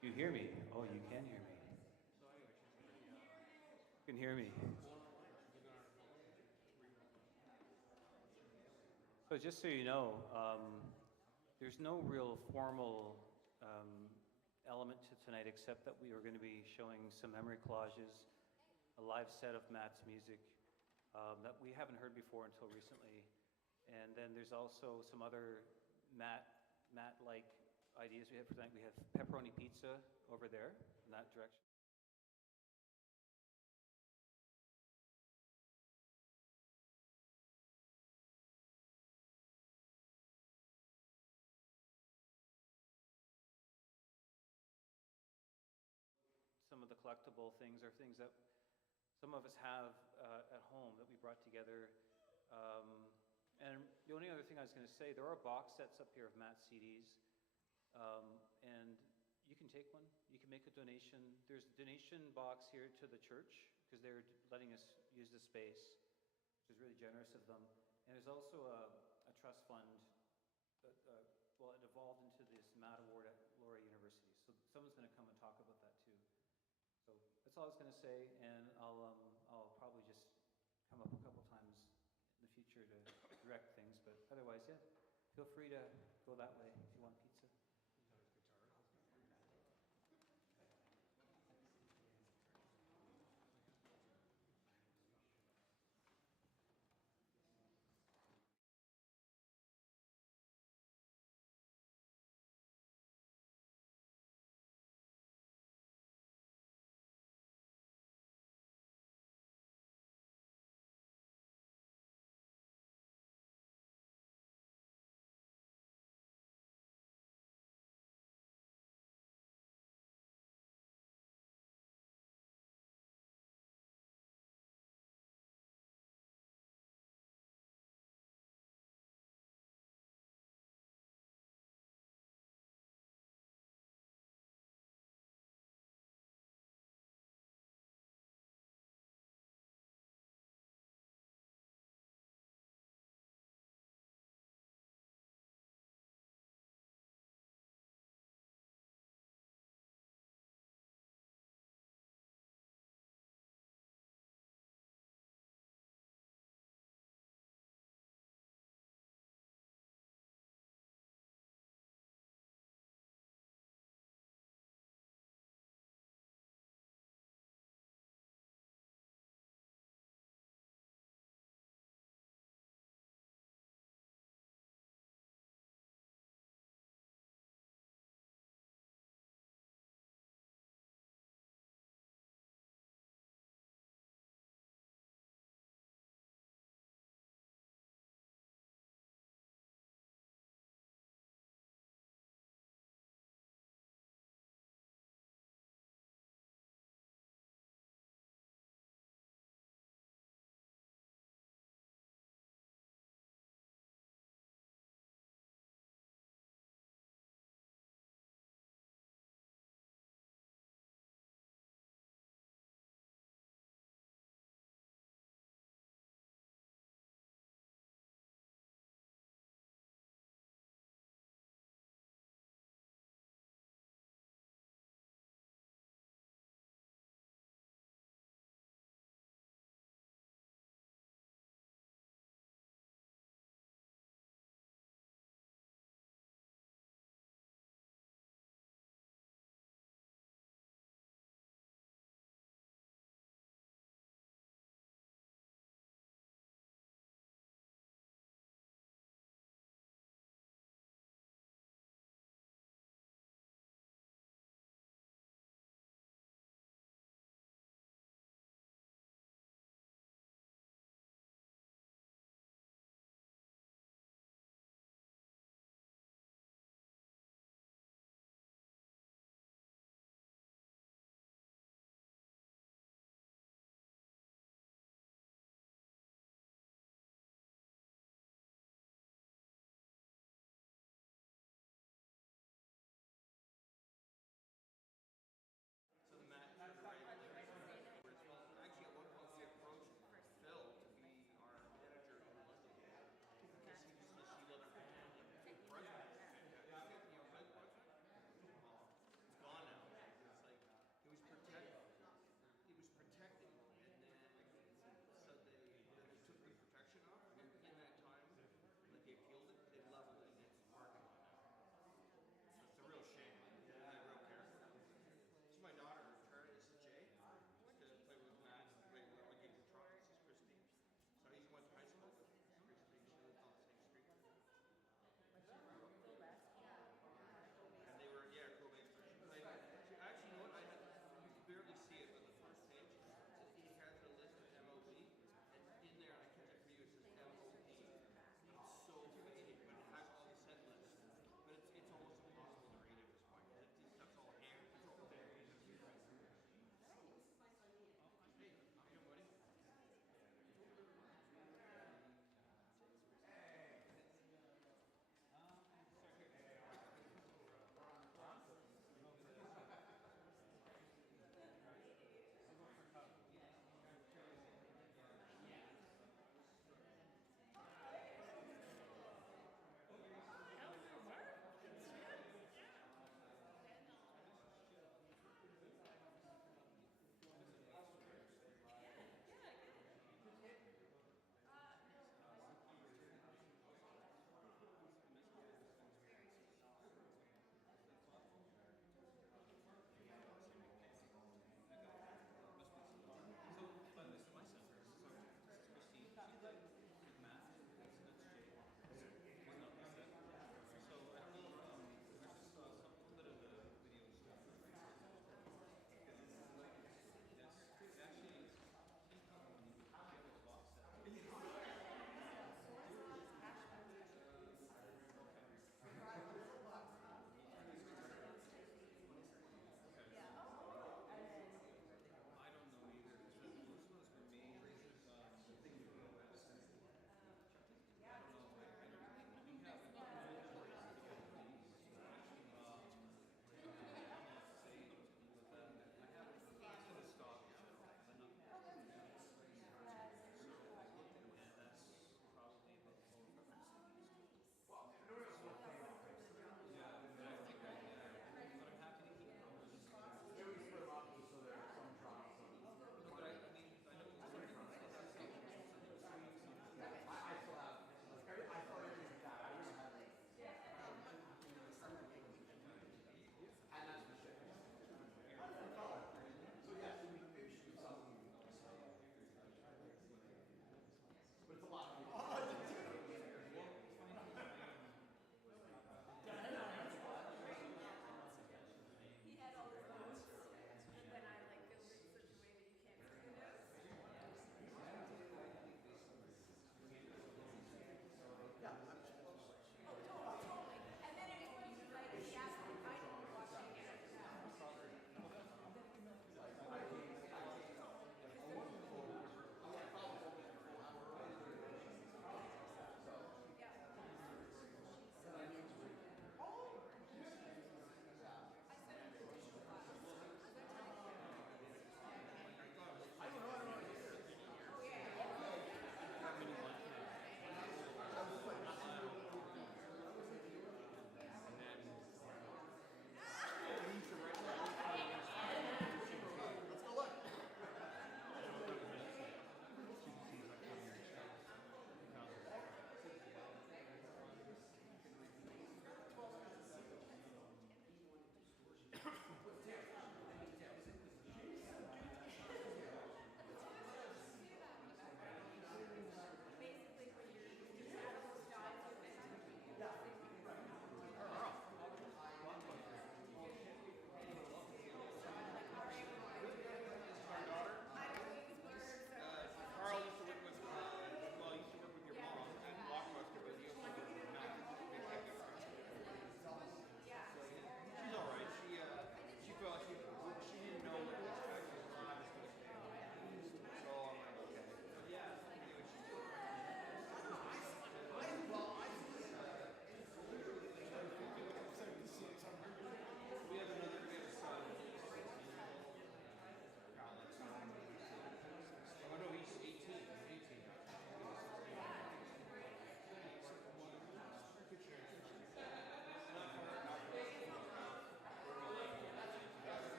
You hear me? Oh, you can hear me. You can hear me. So just so you know, there's no real formal element to tonight except that we are going to be showing some memory collages, a live set of Matt's music that we haven't heard before until recently. And then there's also some other Matt-like ideas we have for tonight. We have pepperoni pizza over there in that direction. Some of the collectible things are things that some of us have at home that we brought together. Um, and the only other thing I was going to say, there are box sets up here of Matt's CDs, and you can take one. You can make a donation. There's a donation box here to the church because they're letting us use the space, which is really generous of them. And there's also a trust fund that, well, it evolved into this Matt Award at Laura University. So someone's going to come and talk about that too. So that's all I was going to say, and I'll probably just come up a couple times in the future to direct things, but otherwise, yeah, feel free to go that way if you want pizza.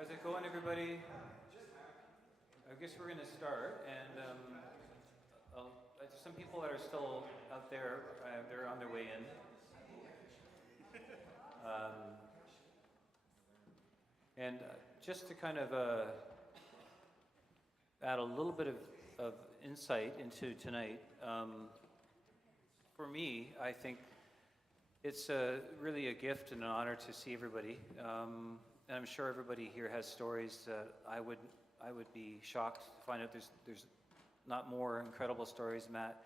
How's it going, everybody? I guess we're going to start, and some people that are still out there, they're on their way in. And just to kind of add a little bit of insight into tonight, for me, I think it's really a gift and an honor to see everybody. And I'm sure everybody here has stories that I would be shocked to find out there's not more incredible stories, Matt,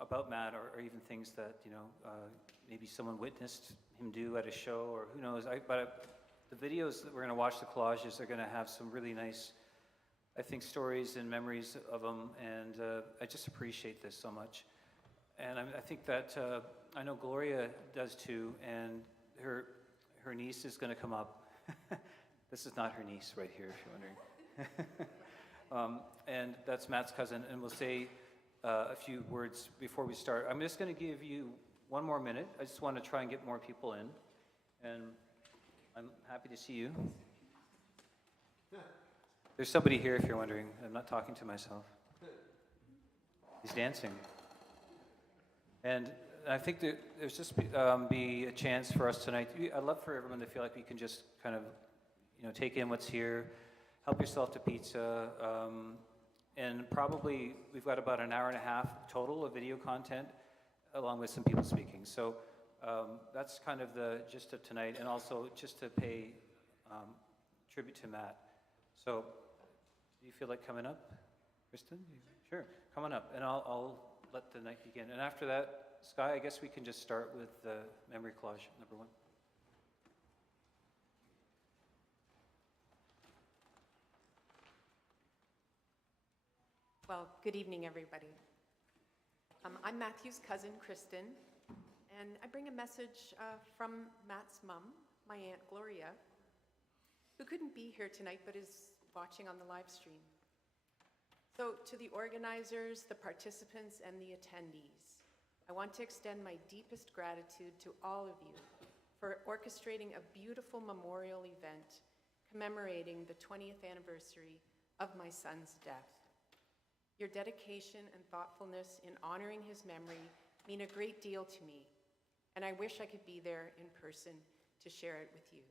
about Matt, or even things that maybe someone witnessed him do at a show, or who knows. But the videos that we're going to watch, the collages, are going to have some really nice, I think, stories and memories of them, and I just appreciate this so much. And I think that I know Gloria does too, and her niece is going to come up. This is not her niece right here, if you're wondering. And that's Matt's cousin, and we'll say a few words before we start. I'm just going to give you one more minute. I just want to try and get more people in, and I'm happy to see you. There's somebody here, if you're wondering. I'm not talking to myself. He's dancing. And I think that there's just be a chance for us tonight. I'd love for everyone to feel like we can just kind of, take in what's here, help yourself to pizza, and probably we've got about an hour and a half total of video content, along with some people speaking. So that's kind of the gist of tonight, and also just to pay tribute to Matt. So, do you feel like coming up, Kristen? Sure, come on up, and I'll let the night begin. And after that, Sky, I guess we can just start with the memory collage, number 1. Well, good evening, everybody. I'm Matthew's cousin, Kristen, and I bring a message from Matt's mom, my Aunt Gloria, who couldn't be here tonight but is watching on the live stream. So to the organizers, the participants, and the attendees, I want to extend my deepest gratitude to all of you for orchestrating a beautiful memorial event commemorating the 20th anniversary of my son's death. Your dedication and thoughtfulness in honoring his memory mean a great deal to me, and I wish I could be there in person to share it with you.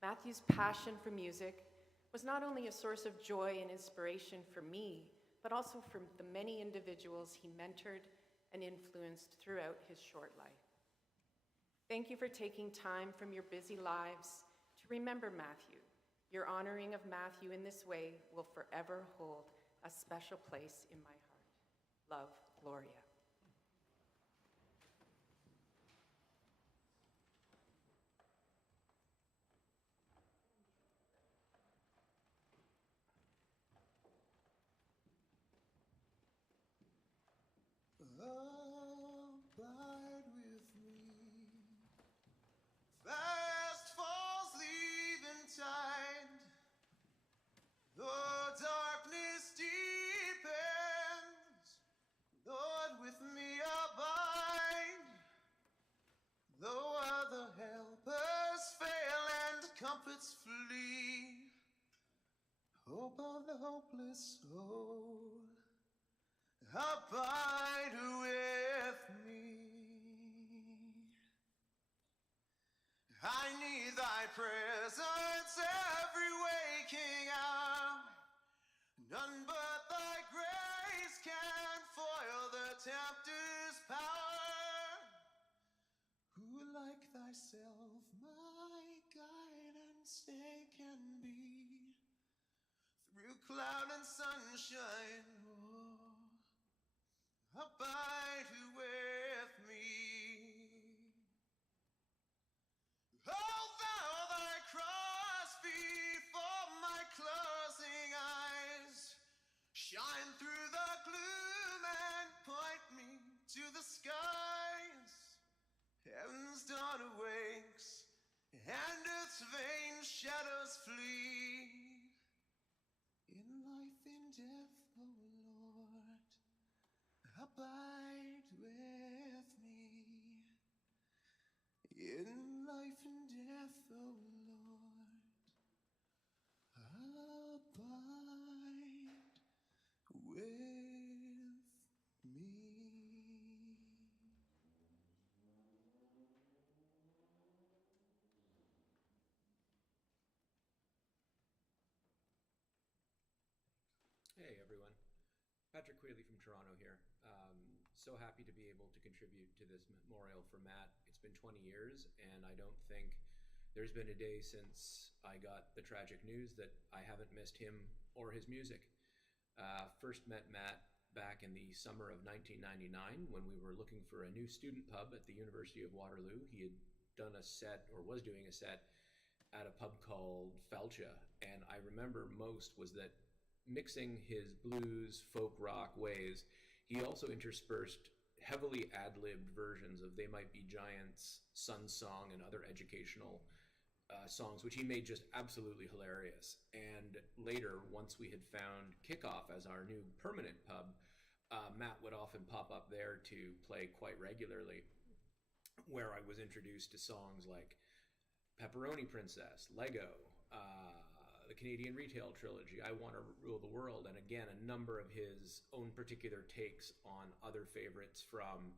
Matthew's passion for music was not only a source of joy and inspiration for me, but also for the many individuals he mentored and influenced throughout his short life. Thank you for taking time from your busy lives to remember Matthew. Your honoring of Matthew in this way will forever hold a special place in my heart. Love, Gloria. Abide with me. Fast falls the eventide, though darkness deepens. Lord, with me abide, though other helpers fail and comforts flee. Hope of the hopeless soul, abide with me. I need thy presence every waking hour. None but thy grace can foil the tempter's power. Who like thyself my guide and stay can be, through cloud and sunshine. Abide with me. Hold thou thy cross before my closing eyes. Shine through the gloom and point me to the skies. Heaven's dawn awakes and earth's vain shadows flee. In life, in death, O Lord, abide with me. In life and death, O Lord, Patrick Quealy from Toronto here. So happy to be able to contribute to this memorial for Matt. It's been 20 years, and I don't think there's been a day since I got the tragic news that I haven't missed him or his music. First met Matt back in the summer of 1999 when we were looking for a new student pub at the University of Waterloo. He had done a set, or was doing a set, at a pub called Felcha, and I remember most was that mixing his blues, folk rock ways, he also interspersed heavily ad-libbed versions of They Might Be Giants, Sun Song, and other educational songs, which he made just absolutely hilarious. And later, once we had found Kickoff as our new permanent pub, Matt would often pop up there to play quite regularly, where I was introduced to songs like Pepperoni Princess, Lego, the Canadian Retail Trilogy, I Want to Rule the World, and again, a number of his own particular takes on other favorites, from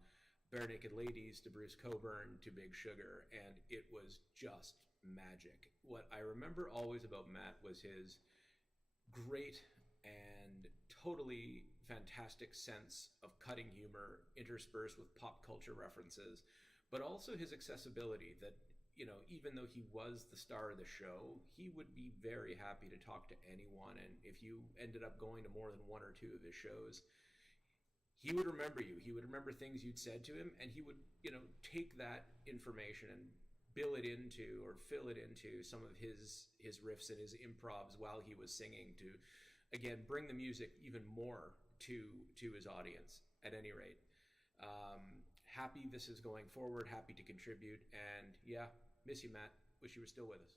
Bare Naked Ladies to Bruce Cockburn to Big Sugar, and it was just magic. What I remember always about Matt was his great and totally fantastic sense of cutting humor interspersed with pop culture references, but also his accessibility that, you know, even though he was the star of the show, he would be very happy to talk to anyone. And if you ended up going to more than one or two of his shows, he would remember you. He would remember things you'd said to him, and he would, you know, take that information and bill it into, or fill it into, some of his riffs and his improvs while he was singing to, again, bring the music even more to his audience, at any rate. Happy this is going forward, happy to contribute, and yeah, miss you, Matt. Wish you were still with us.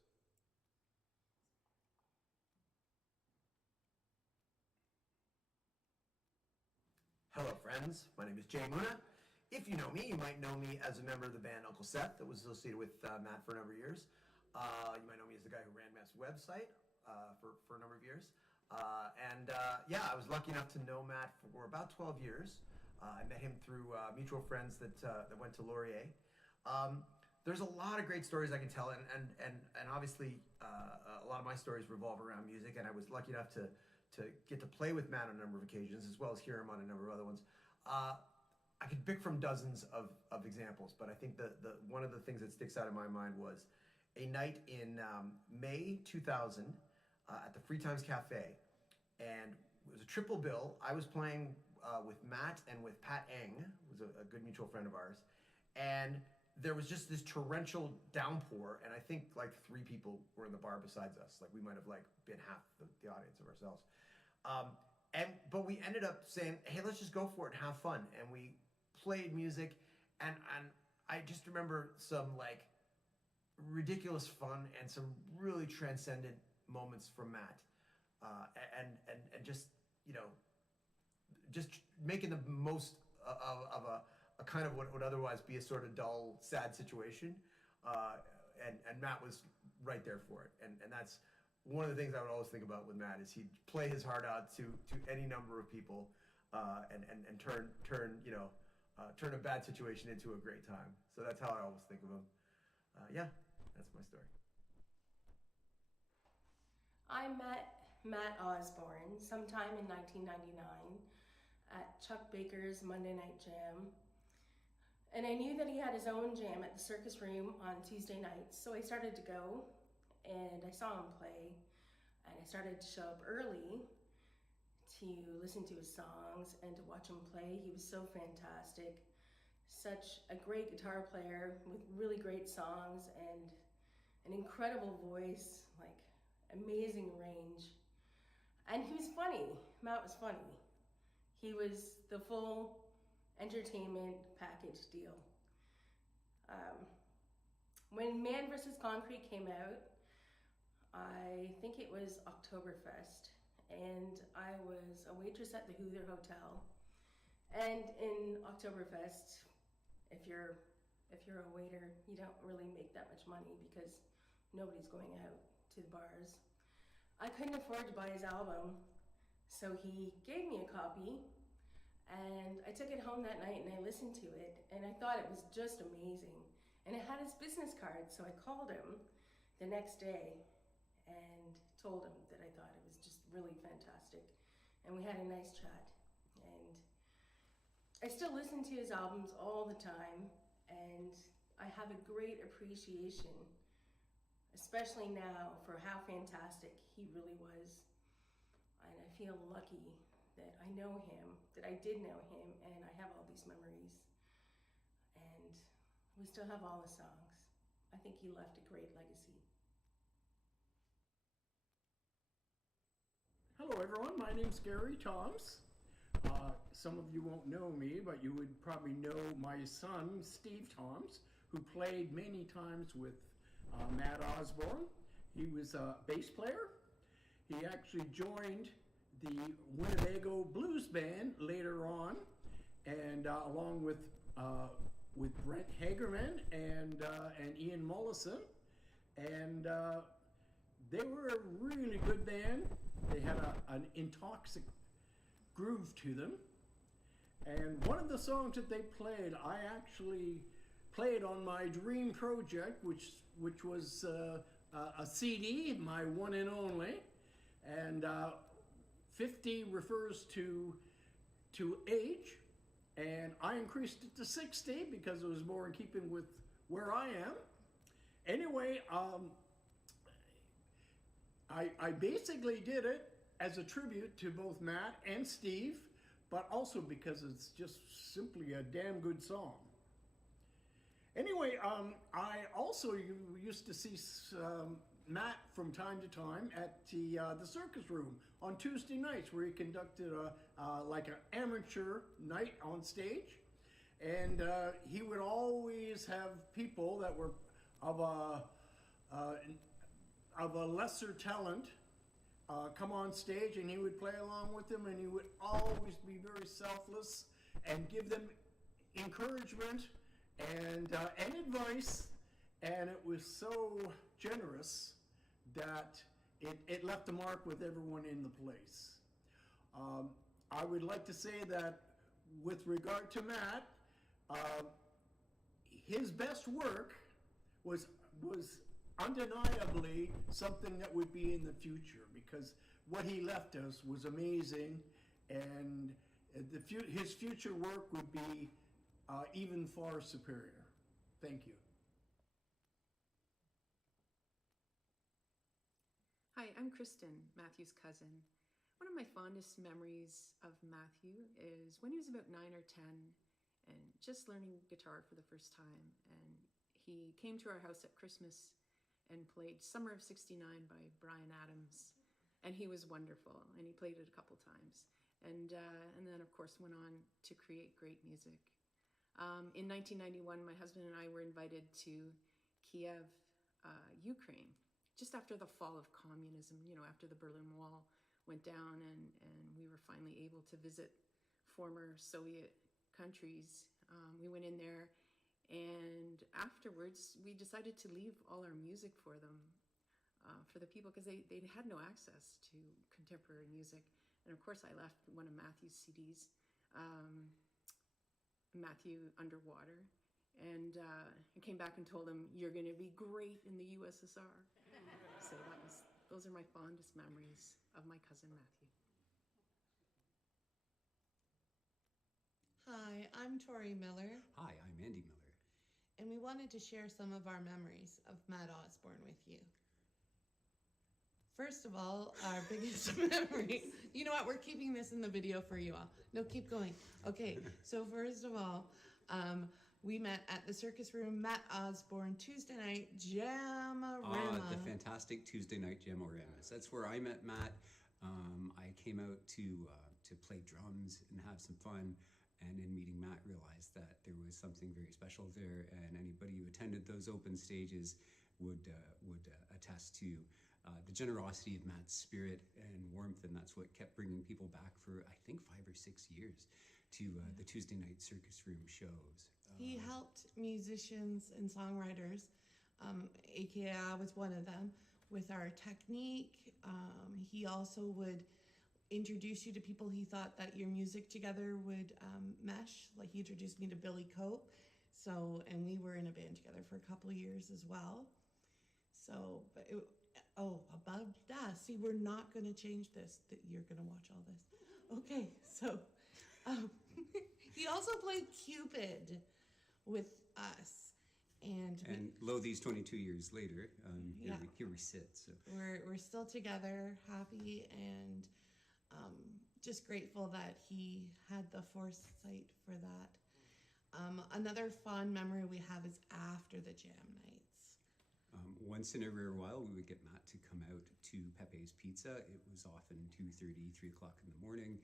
Hello, friends. My name is Jay Muna. If you know me, you might know me as a member of the band Uncle Seth that was associated with Matt for a number of years. You might know me as the guy who ran Matt's website for a number of years. Yeah, I was lucky enough to know Matt for about 12 years. I met him through mutual friends that went to Laurier. There's a lot of great stories I can tell, and obviously a lot of my stories revolve around music, and I was lucky enough to get to play with Matt on a number of occasions, as well as hear him on a number of other ones. I could pick from dozens of examples, but I think one of the things that sticks out in my mind was a night in May 2000 at the Free Times Cafe, and it was a triple bill. I was playing with Matt and with Pat Eng, who's a good mutual friend of ours, and there was just this torrential downpour, and I think like 3 people were in the bar besides us. Like, we might have like been half the audience of ourselves. But we ended up saying, hey, let's just go for it and have fun. And we played music, and I just remember some like ridiculous fun and some really transcendent moments from Matt, and just, you know, just making the most of a kind of what would otherwise be a sort of dull, sad situation, and Matt was right there for it, and that's one of the things I would always think about with Matt, is he'd play his heart out to any number of people, and turn a bad situation into a great time. So that's how I always think of him. Yeah, that's my story. I met Matt Osborne sometime in 1999 at Chuck Baker's Monday Night Jam. And I knew that he had his own jam at the Circus Room on Tuesday nights, so I started to go, and I saw him play, and I started to show up early to listen to his songs and to watch him play. He was so fantastic, such a great guitar player with really great songs and an incredible voice, like amazing range. And he was funny. Matt was funny. He was the full entertainment package deal. When Man vs. Concrete came out, I think it was Oktoberfest, and I was a waitress at the Hoother Hotel. And in Oktoberfest, if you're a waiter, you don't really make that much money because nobody's going out to the bars. I couldn't afford to buy his album, so he gave me a copy, and I took it home that night and I listened to it, and I thought it was just amazing. And it had his business card, so I called him the next day and told him that I thought it was just really fantastic. And we had a nice chat, and I still listen to his albums all the time, and I have a great appreciation, especially now, for how fantastic he really was. And I feel lucky that I know him, that I did know him, and I have all these memories. And we still have all the songs. I think he left a great legacy. Hello everyone, my name's Gary Toms. Some of you won't know me, but you would probably know my son, Steve Toms, who played many times with Matt Osborne. He was a bass player. He actually joined the Winnebago Blues Band later on, and along with Brent Hagerman and Ian Mollison, and they were a really good band. They had an intoxic groove to them. And one of the songs that they played, I actually played on my dream project, which was a CD, my one and only. And 50 refers to age, and I increased it to 60 because it was more in keeping with where I am. Anyway, I basically did it as a tribute to both Matt and Steve, but also because it's just simply a damn good song. Anyway, I also used to see Matt from time to time at the Circus Room on Tuesday nights, where he conducted like an amateur night on stage, and he would always have people that were of a lesser talent come on stage, and he would play along with them, and he would always be very selfless and give them encouragement and advice, and it was so generous that it left a mark with everyone in the place. I would like to say that with regard to Matt, his best work was undeniably something that would be in the future, because what he left us was amazing, and his future work would be even far superior. Thank you. Hi, I'm Kristen, Matthew's cousin. One of my fondest memories of Matthew is when he was about 9 or 10 and just learning guitar for the first time. And he came to our house at Christmas and played Summer of '69 by Bryan Adams. And he was wonderful, and he played it a couple times. And then, of course, went on to create great music. In 1991, my husband and I were invited to Kiev, Ukraine, just after the fall of communism, after the Berlin Wall went down, and we were finally able to visit former Soviet countries. We went in there, and afterwards we decided to leave all our music for them, for the people, because they had no access to contemporary music. And of course I left one of Matthew's CDs, Matthew Underwater, and I came back and told him, "You're going to be great in the USSR." So those are my fondest memories of my cousin Matthew. Hi, I'm Tori Miller, Hi, I'm Andy Miller. and we wanted to share some of our memories of Matt Osborne with you. First of all, our biggest memory. You know what? We're keeping this in the video for you all. No, keep going. Okay, so first of all, we met at the Circus Room, Matt Osborne, Tuesday night, Jam-a-rama. The fantastic Tuesday night Jam-a-ramas. That's where I met Matt. I came out to play drums and have some fun, and in meeting Matt realized that there was something very special there, and anybody who attended those open stages would attest to the generosity of Matt's spirit and warmth, and that's what kept bringing people back for, I think, 5 or 6 years to the Tuesday night Circus Room shows. He helped musicians and songwriters, aka I was one of them, with our technique. He also would introduce you to people he thought that your music together would mesh. Like, he introduced me to Billy Cope, and we were in a band together for a couple of years as well. So, but above that, see, we're not going to change this, that you're going to watch all this. Okay, so Um, he also played Cupid with us, and lo, these 22 years later, Yeah. here we sit. So we're still together, happy, and just grateful that he had the foresight for that. Another fond memory we have is after the jam nights. once in a rare while, we would get Matt to come out to Pepe's Pizza. It was often 2:30, 3 o'clock in the morning.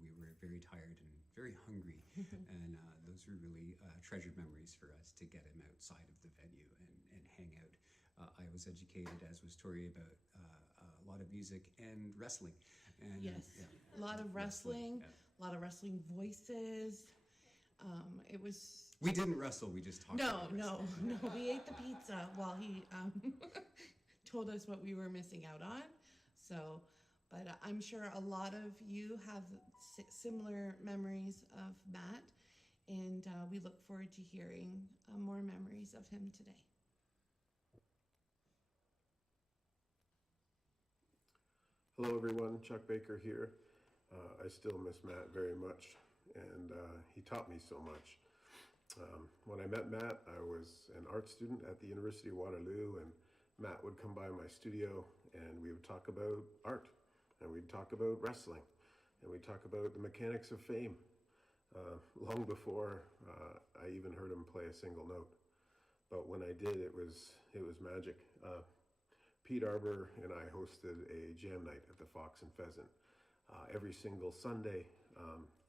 We were very tired and very hungry, and those were really treasured memories for us to get him outside of the venue and hang out. I was educated, as was Tori, about a lot of music and wrestling. And, Yes, yeah, a lot of wrestling, yeah. a lot of wrestling voices. It was We didn't wrestle, we just talked about wrestling. no. We ate the pizza while he told us what we were missing out on. So, but I'm sure a lot of you have similar memories of Matt, and we look forward to hearing more memories of him today. Hello everyone, Chuck Baker here. I still miss Matt very much, and he taught me so much. When I met Matt, I was an art student at the University of Waterloo, and Matt would come by my studio and we would talk about art, and we'd talk about wrestling, and we'd talk about the mechanics of fame, long before I even heard him play a single note. But when I did, it was magic. Pete Arbor and I hosted a jam night at the Fox and Pheasant every single Sunday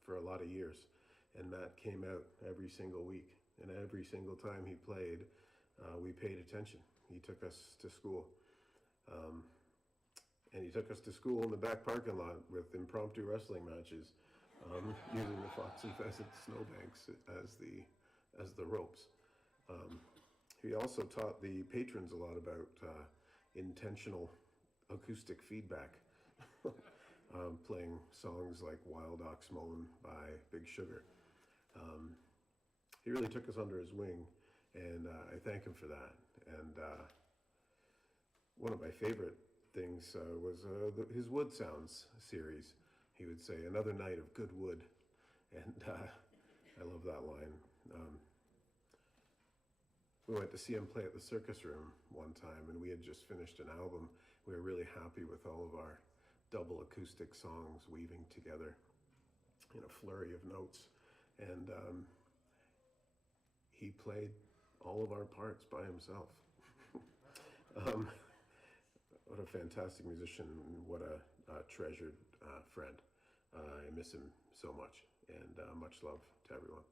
for a lot of years. And Matt came out every single week. And every single time he played, we paid attention. He took us to school. And he took us to school in the back parking lot with impromptu wrestling matches using the Fox and Pheasant snowbanks as the ropes. He also taught the patrons a lot about intentional acoustic feedback, playing songs like Wild Ox Moan by Big Sugar. He really took us under his wing, and I thank him for that. And one of my favorite things was his Wood Sounds series. He would say, "Another night of good wood," and I love that line. We went to see him play at the Circus Room one time, and we had just finished an album. We were really happy with all of our double acoustic songs weaving together in a flurry of notes. And he played all of our parts by himself. What a fantastic musician, what a treasured friend. I miss him so much, and much love to everyone.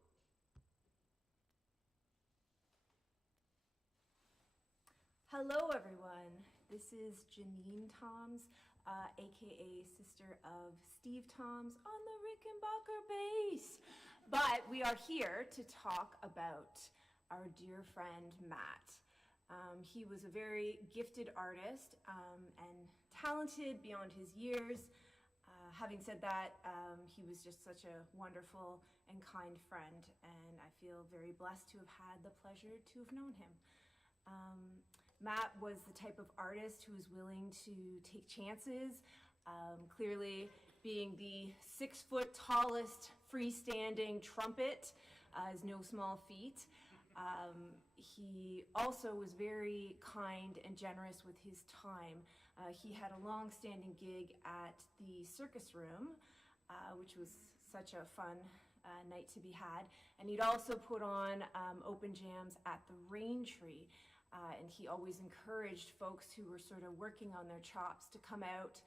Hello, everyone. This is Janine Toms, aka sister of Steve Toms on the Rickenbacker bass. But we are here to talk about our dear friend Matt. He was a very gifted artist and talented beyond his years. Having said that, he was just such a wonderful and kind friend, and I feel very blessed to have had the pleasure to have known him. Matt was the type of artist who was willing to take chances. Clearly, being the 6-foot tallest freestanding trumpet is no small feat. He also was very kind and generous with his time. He had a long-standing gig at the Circus Room, which was such a fun night to be had. And he'd also put on open jams at the Rain Tree. And he always encouraged folks who were sort of working on their chops to come out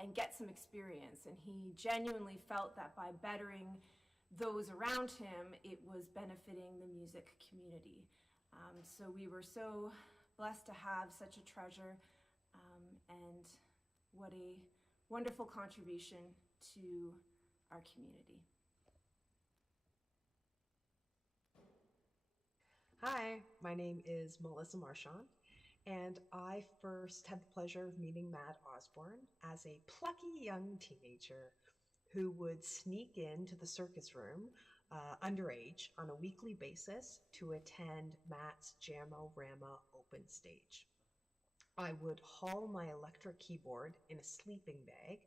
and get some experience. And he genuinely felt that by bettering those around him, it was benefiting the music community. So we were so blessed to have such a treasure, and what a wonderful contribution to our community. Hi, my name is Melissa Marchand, and I first had the pleasure of meeting Matt Osborne as a plucky young teenager who would sneak into the Circus Room underage on a weekly basis to attend Matt's Jam-O-Rama open stage. I would haul my electric keyboard in a sleeping bag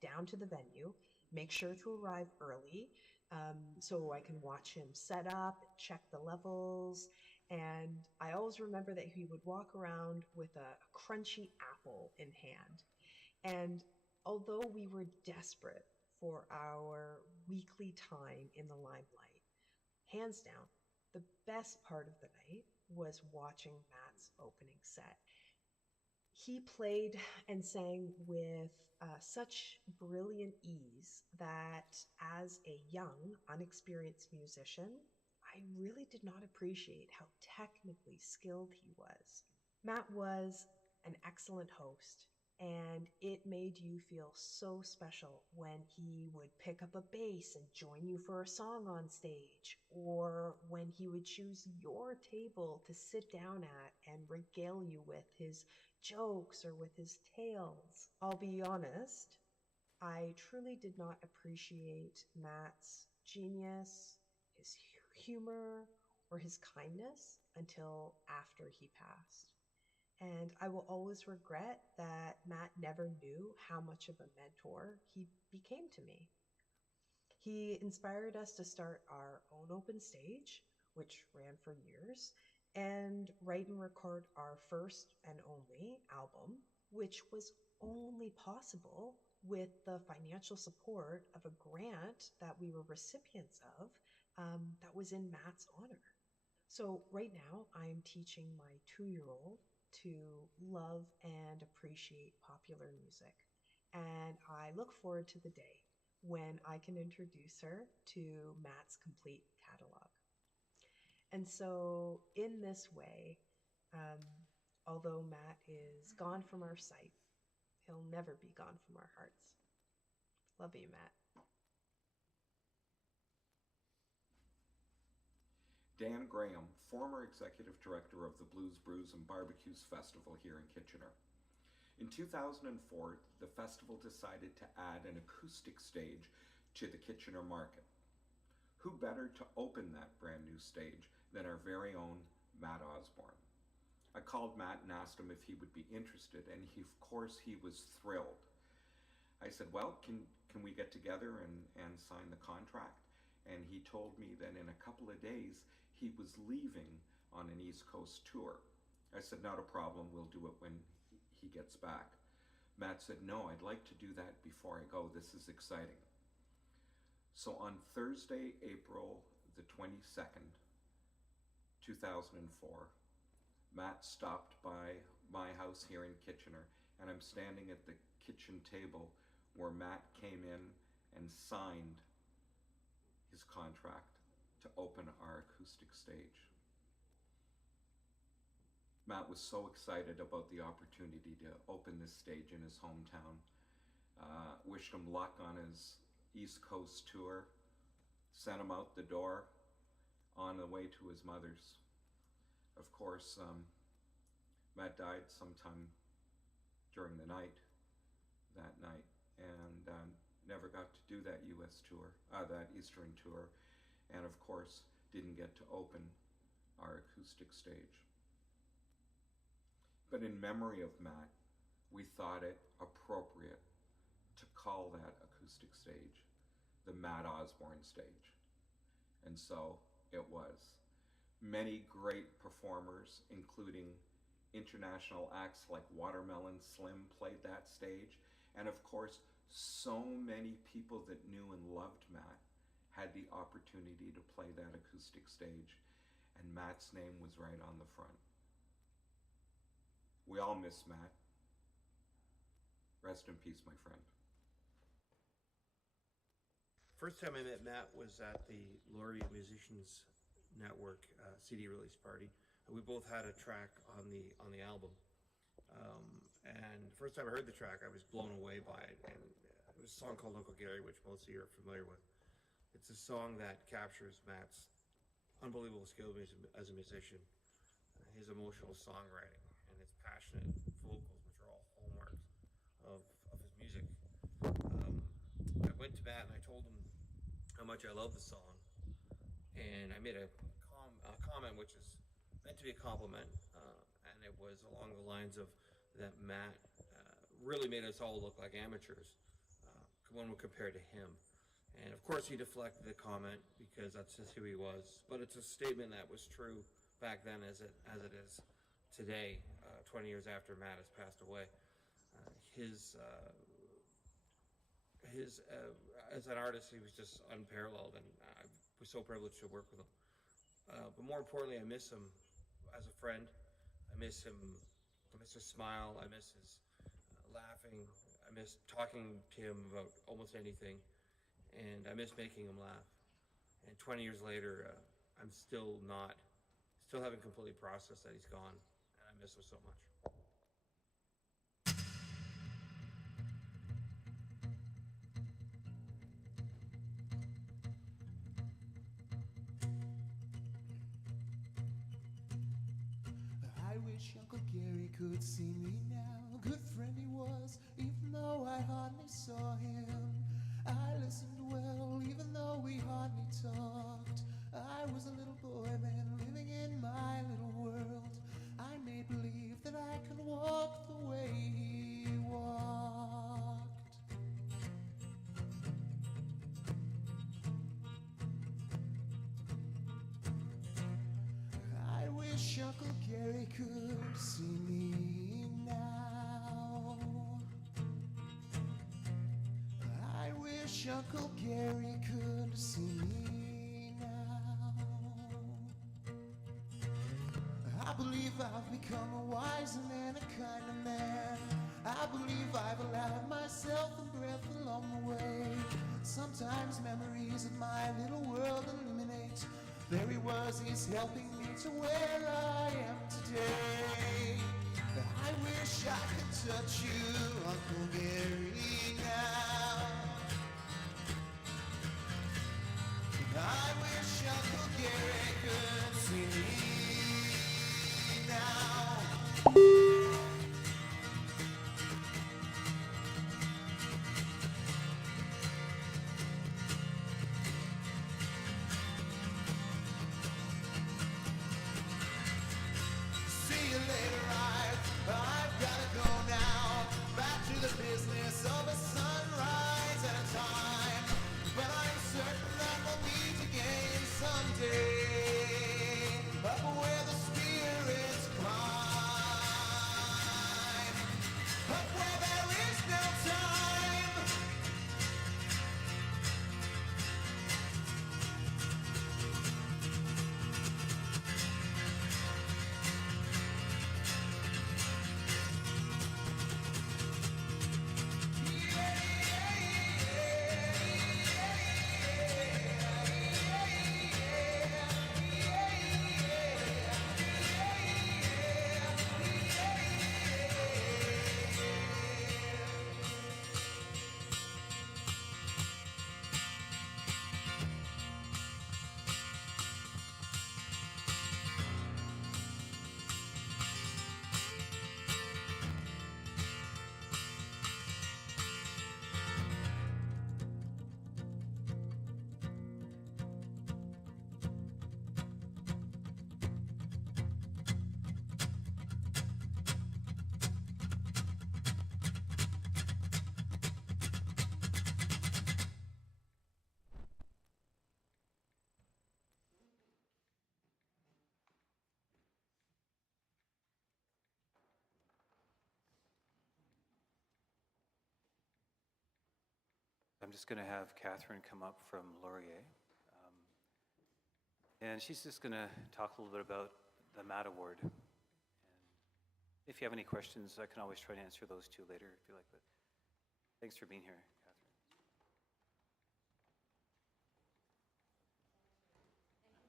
down to the venue make sure to arrive early so I can watch him set up, check the levels. And I always remember that he would walk around with a crunchy apple in hand. And although we were desperate for our weekly time in the limelight, hands down, the best part of the night was watching Matt's opening set. He played and sang with such brilliant ease that as a young, unexperienced musician, I really did not appreciate how technically skilled he was. Matt was an excellent host, and it made you feel so special when he would pick up a bass and join you for a song on stage, or when he would choose your table to sit down at and regale you with his jokes or with his tales. I'll be honest, I truly did not appreciate Matt's genius, his humor, or his kindness until after he passed. And I will always regret that Matt never knew how much of a mentor he became to me. He inspired us to start our own open stage, which ran for years, and write and record our first and only album, which was only possible with the financial support of a grant that we were recipients of that was in Matt's honor. So right now, I'm teaching my 2-year-old to love and appreciate popular music. And I look forward to the day when I can introduce her to Matt's complete catalog. And so, in this way, although Matt is gone from our sight, he'll never be gone from our hearts. Love you, Matt. Dan Graham, former executive director of the Blues, Brews, and Barbecues Festival here in Kitchener. In 2004, the festival decided to add an acoustic stage to the Kitchener market. Who better to open that brand new stage than our very own Matt Osborne? I called Matt and asked him if he would be interested, and of course he was thrilled. I said, well, can we get together and sign the contract? And he told me that in a couple of days he was leaving on an East Coast tour. I said, not a problem, we'll do it when he gets back. Matt said, no, I'd like to do that before I go. This is exciting. So on Thursday, April the 22nd, 2004, Matt stopped by my house here in Kitchener, and I'm standing at the kitchen table where Matt came in and signed his contract to open our acoustic stage. Matt was so excited about the opportunity to open this stage in his hometown. Wished him luck on his East Coast tour, sent him out the door on the way to his mother's. Of course, Matt died sometime during the night, that night, and never got to do that US tour, that Eastern tour, and of course didn't get to open our acoustic stage. But in memory of Matt, we thought it appropriate to call that acoustic stage the Matt Osborne stage. And so it was. Many great performers, including international acts like Watermelon Slim, played that stage. And of course, so many people that knew and loved Matt had the opportunity to play that acoustic stage, and Matt's name was right on the front. We all miss Matt. Rest in peace, my friend. First time I met Matt was at the Laureate Musicians Network CD release party. We both had a track on the album, and the first time I heard the track, I was blown away by it. And it was a song called Uncle Gary, which most of you are familiar with. It's a song that captures Matt's unbelievable skill as a musician, his emotional songwriting, and his passionate vocals, which are all hallmarks of his music. I went to Matt and I told him how much I love the song, and I made a comment which is meant to be a compliment, and it was along the lines of that Matt really made us all look like amateurs, one would compare to him. And of course, he deflected the comment because that's just who he was. But it's a statement that was true back then as it is today, 20 years after Matt has passed away. As an artist, he was just unparalleled, and I was so privileged to work with him. But more importantly, I miss him as a friend. I miss him. I miss his smile. I miss his laughing. I miss talking to him about almost anything, and I miss making him laugh. And 20 years later, I'm still haven't completely processed that he's gone, and I miss him so much. I wish Uncle Gary could see me now. Good friend he was, even though I hardly saw him. I listened well, even though we hardly talked. I was a little boy then, living in my little world. I made believe that I could walk the way he walked. I wish Uncle Gary could see me now. I wish Uncle Gary could see me now. I believe I've become a wiser man, a kinder man. I believe I've allowed myself a breath along the way. Sometimes memories of my little world illuminate. There he was, he's helping me to where I am today. I wish I could touch you, Uncle Gary, now. I wish Uncle Gary could see me now. See you later, I've gotta go now. Back to the business of a sunrise at a time. But I'm certain that we'll meet again someday. Up where the spirits climb. Up where there is no time. I'm just going to have Catherine come up from Laurier. And she's just going to talk a little bit about the Matt Award. And if you have any questions, I can always try to answer those too later if you like. But thanks for being here, Catherine.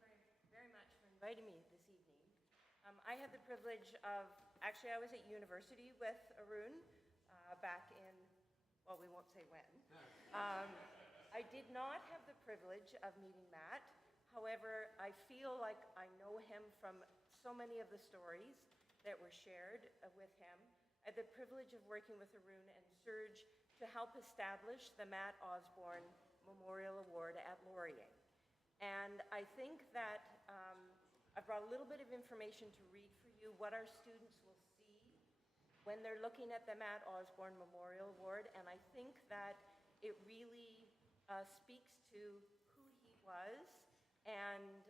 Thank you very much for inviting me this evening. I had the privilege of, actually I was at university with Arun back in, well, we won't say when. I did not have the privilege of meeting Matt. However, I feel like I know him from so many of the stories that were shared with him. I had the privilege of working with Arun and Serge to help establish the Matt Osborne Memorial Award at Laurier. And I think that I brought a little bit of information to read for you what our students will see when they're looking at the Matt Osborne Memorial Award. And I think that it really speaks to who he was. And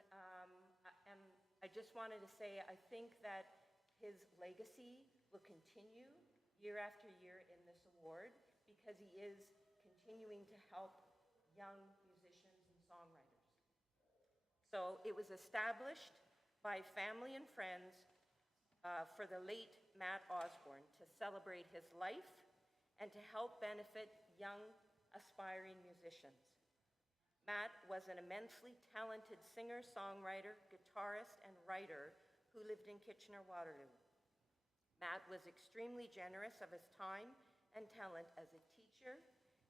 I just wanted to say, I think that his legacy will continue year after year in this award because he is continuing to help young musicians and songwriters. So it was established by family and friends for the late Matt Osborne to celebrate his life and to help benefit young aspiring musicians. Matt was an immensely talented singer, songwriter, guitarist, and writer who lived in Kitchener-Waterloo. Matt was extremely generous of his time and talent as a teacher,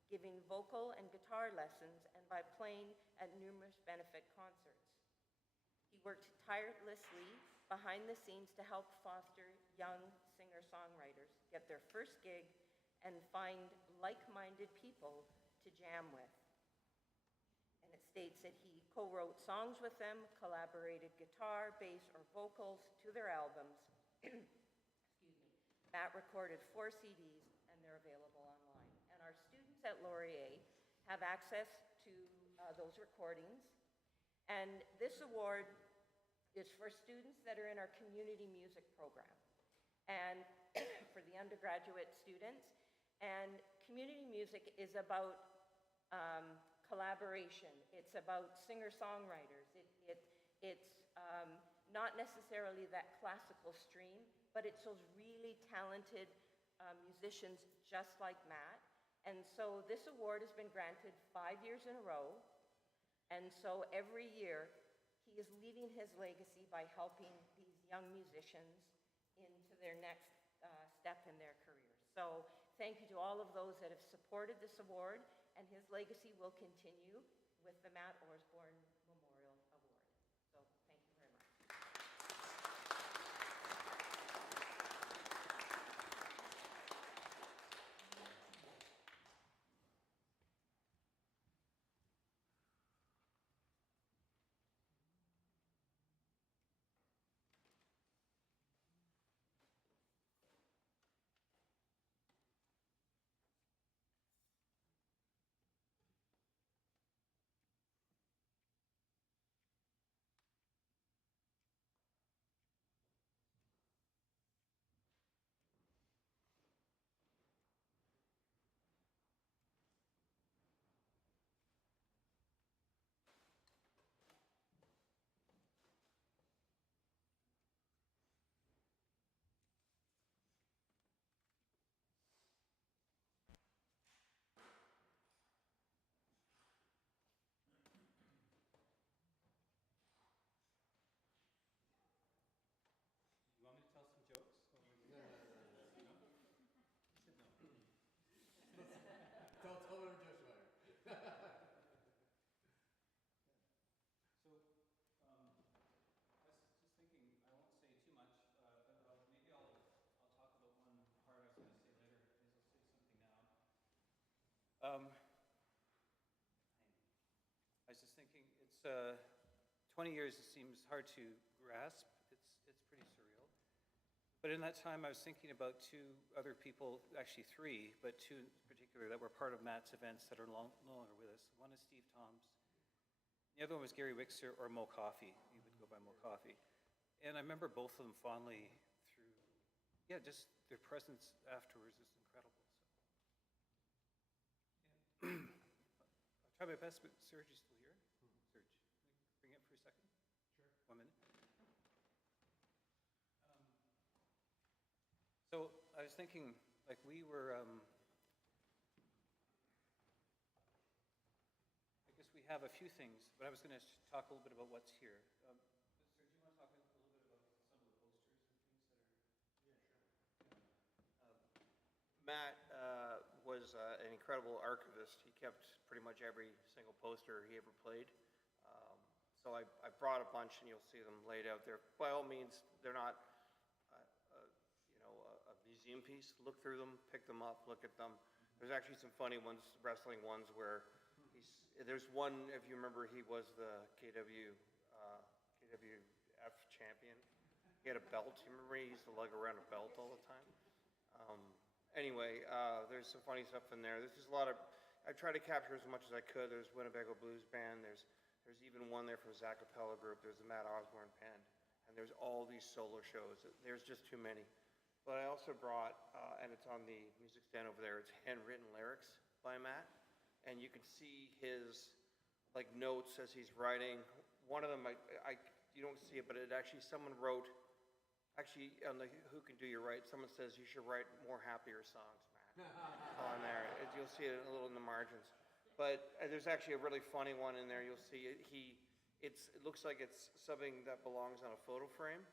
giving vocal and guitar lessons and by playing at numerous benefit concerts. He worked tirelessly behind the scenes to help foster young singer-songwriters get their first gig and find like-minded people to jam with. And it states that he co-wrote songs with them, collaborated guitar, bass, or vocals to their albums. Excuse me. Matt recorded 4 CDs, and they're available online. And our students at Laurier have access to those recordings. And this award is for students that are in our community music program and for the undergraduate students. And community music is about collaboration. It's about singer-songwriters. It's not necessarily that classical stream, but it's those really talented musicians just like Matt. And so this award has been granted 5 years in a row. And so every year, he is leaving his legacy by helping these young musicians into their next step in their careers. So thank you to all of those that have supported this award, and his legacy will continue with the Matt Osborne Memorial Award. So thank you very much. You want me to tell some jokes? No? You said no. Tell whatever jokes you want. So, I was just thinking, I won't say too much, but maybe I'll talk about one part I was going to say later. I guess I'll say something now. I was just thinking, it's 20 years. It seems hard to grasp. It's pretty surreal. But in that time, I was thinking about 2 other people, actually 3, but 2 in particular that were part of Matt's events that are no longer with us. One is Steve Toms. The other one was Gary Wixer or Mo Coffey. He would go by Mo Coffey. And I remember both of them fondly through, just their presence afterwards is incredible. So, I'll try my best, but Serge is still here. Serge, can you bring it for a second? Sure. 1 minute. So I was thinking, like we were, I guess we have a few things, but I was going to talk a little bit about what's here. Sir, do you want to talk a little bit about some of the posters and things that are? Yeah, sure. Matt was an incredible archivist. He kept pretty much every single poster he ever played. So I brought a bunch, and you'll see them laid out there. By all means, they're not a museum piece. Look through them, pick them up, look at them. There's actually some funny ones, wrestling ones, where there's one, if you remember, he was the KWF champion. He had a belt. You remember he used to lug around a belt all the time? Anyway, there's some funny stuff in there. This is a lot of, I try to capture as much as I could. There's Winnebago Blues Band, there's even one there from Zach Capella Group, there's the Matt Osborne Band, and there's all these solo shows. There's just too many. But I also brought, and it's on the music stand over there, it's handwritten lyrics by Matt, and you can see his like notes as he's writing. One of them, you don't see it, but it actually, someone wrote, actually on the Who Can Do You Right, someone says you should write more happier songs, Matt, on there. You'll see it a little in the margins. But there's actually a really funny one in there. You'll see it. It looks like it's something that belongs on a photo frame,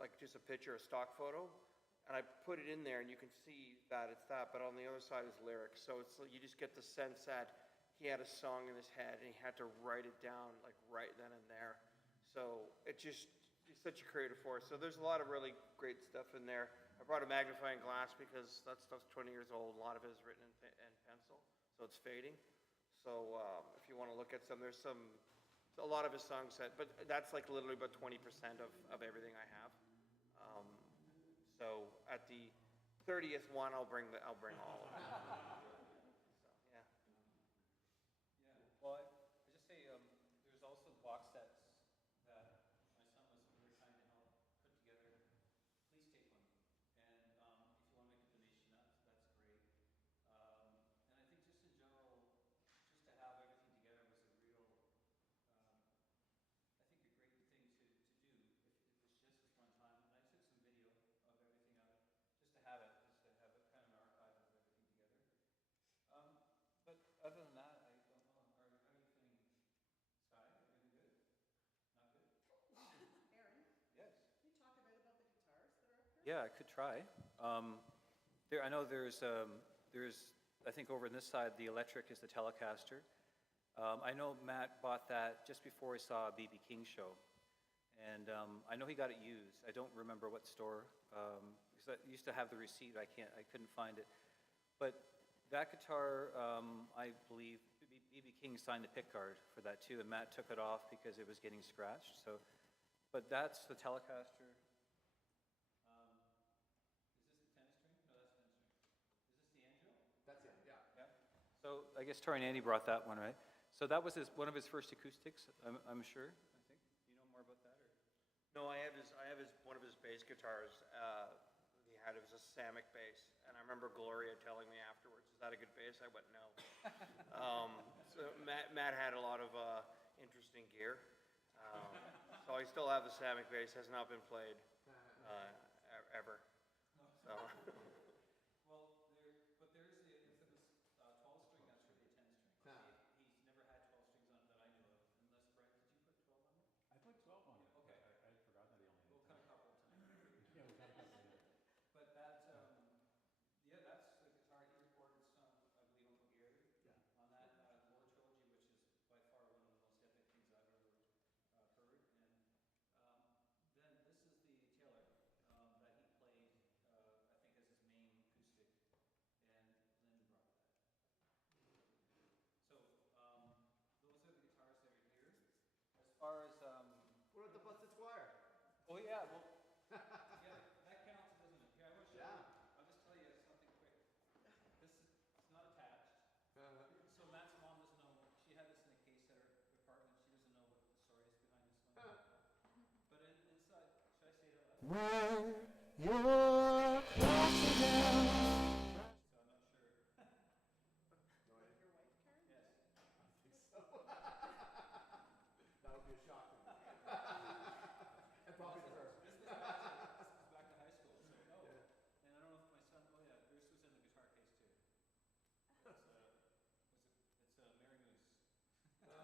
like just a picture, a stock photo. And I put it in there, and you can see that it's that. But on the other side is lyrics. So it's you just get the sense that he had a song in his head, and he had to write it down like right then and there. So it's such a creative force. So there's a lot of really great stuff in there. I brought a magnifying glass because that stuff's 20 years old. A lot of it is written in pencil. So it's fading. So if you want to look at there's a lot of his songs but that's like literally about 20% of everything I have. So at the 30th one, I'll bring all of them. So yeah. Yeah. Well, I just say there's also box sets that my son was very kind to help put together. Please take one, and if you want to make a donation, that's great. And I think just in general, just to have everything together was a real, I think a great thing to do. If it's just this one time, and I took some video of everything out, just to have it kind of an archive of everything together. But other than that, I don't know. How are you feeling, Sky? Everything good? Not good? Aaron? Yes. Can you talk a bit about the guitars that are up here? Yeah, I could try. I know there's, I think over on this side, the electric is the Telecaster. I know Matt bought that just before he saw a B.B. King show. And I know he got it used. I don't remember what store, because I used to have the receipt. I couldn't find it. But that guitar, I believe, B.B. King signed the pick guard for that too, and Matt took it off because it was getting scratched. So, but that's the Telecaster. So I guess Tori and Andy brought that one, right? So that was one of his first acoustics, I'm sure. I think. Do you know more about that, or? No, I have one of his bass guitars. It was a Samick bass, and I remember Gloria telling me afterwards, "Is that a good bass?" I went, "No." So Matt had a lot of interesting gear. So I still have the Samick bass. Has not been played ever. So. Far as what about the busted squire? Oh yeah, well, yeah, that counts, doesn't it? Here, I want to show you. I'll just tell you something quick. It's not attached. So Matt's mom doesn't know. She had this in a case at her apartment. She doesn't know what the story is behind this one. But inside, should I say it out loud? When you're crashing down. So I'm not sure. Your wife, Karen? Yes. I think so. That would be a shock to me. And probably to her. This is back to high school. So yeah. And I don't know if my son. Oh yeah, Bruce was in the guitar case too. It's a Mary Moose. So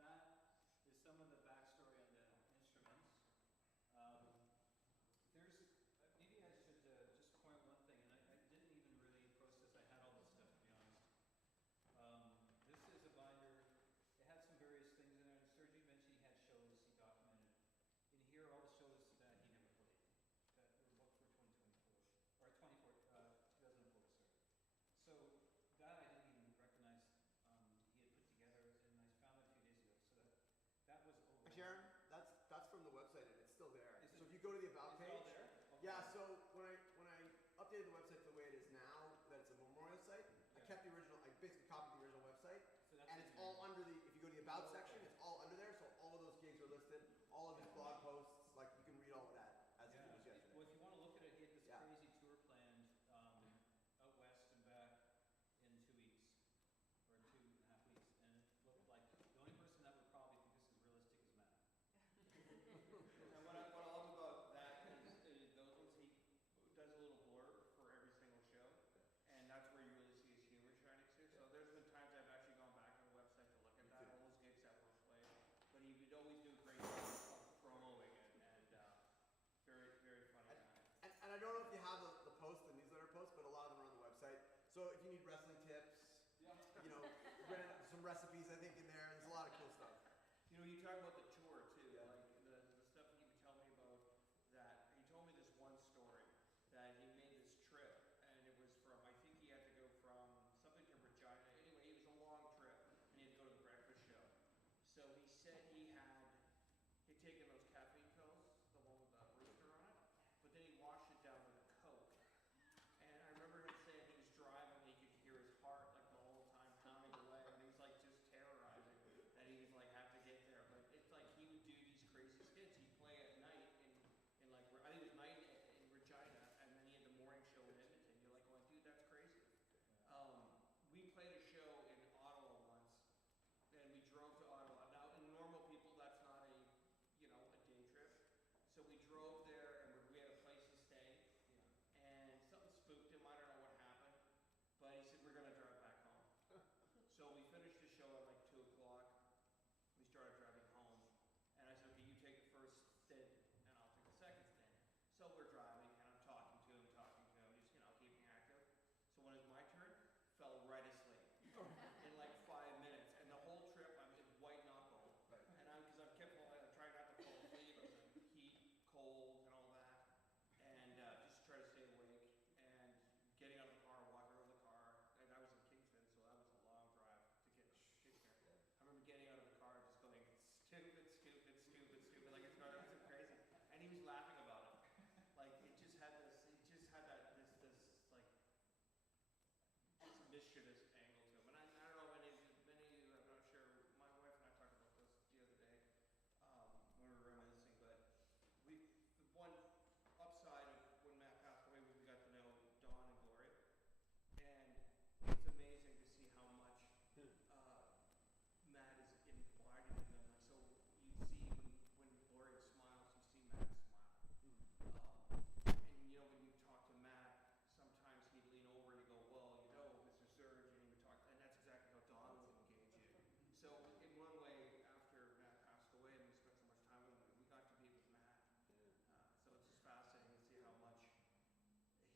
that is some of the backstory on the instruments. updated the website to the way it is now, that it's a memorial site. I kept the original, I basically copied the original website, and it's all under the, if you go to the about section, it's all under there, so all of those gigs are listed, all of his blog posts, like you can read all of that as if it was yesterday. Well, if you want to look at it, he had this crazy tour planned out west and back in 2 weeks, or 2.5 weeks, and it looked like the only person that would probably think this is realistic is Matt. And what I love about that is those ones he does a little blurb for every single show, and that's where you really see his humor shining through. So there's been times I've actually gone back to the website to look at that, all those gigs that were played, but he would always do a great job of promoting it, and very, very funny guy. And I don't know if you have the post, the newsletter post, but a lot of them are on the website. So if you need wrestling tips, you know, some recipes I think in there, there's a lot of cool stuff. You know, you talk about the tour too, like the stuff he would tell me about that. He told me this one story that he made this trip, and it was from, I think he had to go from something to Regina. Anyway, it was a long trip, and he had to go to the breakfast show. So he said he'd taken those caffeine pills, the one with the rooster on it, but then he washed it down with a Coke. And I remember him saying he was driving, and he could hear his heart like the whole time pounding away, and he was like just terrorizing that he was like have to get there. But it's like he would do these crazy skits. He'd play at night in like I think it was night in Regina, and then he had the morning show in Edmonton. You're like going, dude, that's crazy. We played a show in Ottawa once, and we drove to Ottawa. Now, in normal people, that's not a day trip. So we drove there, and we had a place to stay, and something spooked him. I don't know what happened, but he said, we're going to drive back home. So we finished the show at like 2 o'clock. We started driving home, and I said, okay, you take the first stint, and I'll take the second stint. So we're driving, and I'm talking to him, just, keeping active. So when it was my turn, fell right asleep in like 5 minutes, and the whole trip I'm in white knuckle, and because I've kept trying not to fall asleep, heat, cold, and all that, and just try to stay awake, and getting out of the car, walking over the car, and I was in Kingston, so that was a long drive to get to Kitchener. I remember getting out of the car just going, stupid, stupid, stupid, stupid, like it's not so crazy, and he was laughing about it, like it just had this like mischievous angle to him. And I don't know if many of you, I'm not sure, my wife and I talked about this the other day when we were reminiscing, but the one upside of when Matt passed away was we got to know Don and Gloria, and it's amazing to see how much Matt is embodied in them. Like, so you see when Gloria smiles, you see Matt smile. And when you talk to Matt, sometimes he'd lean over and he'd go, well, Mr. Surge, and he would talk, and that's exactly how Don would engage you. So in one way, after Matt passed away and we spent so much time with him, we got to be with Matt. So it's just fascinating to see how much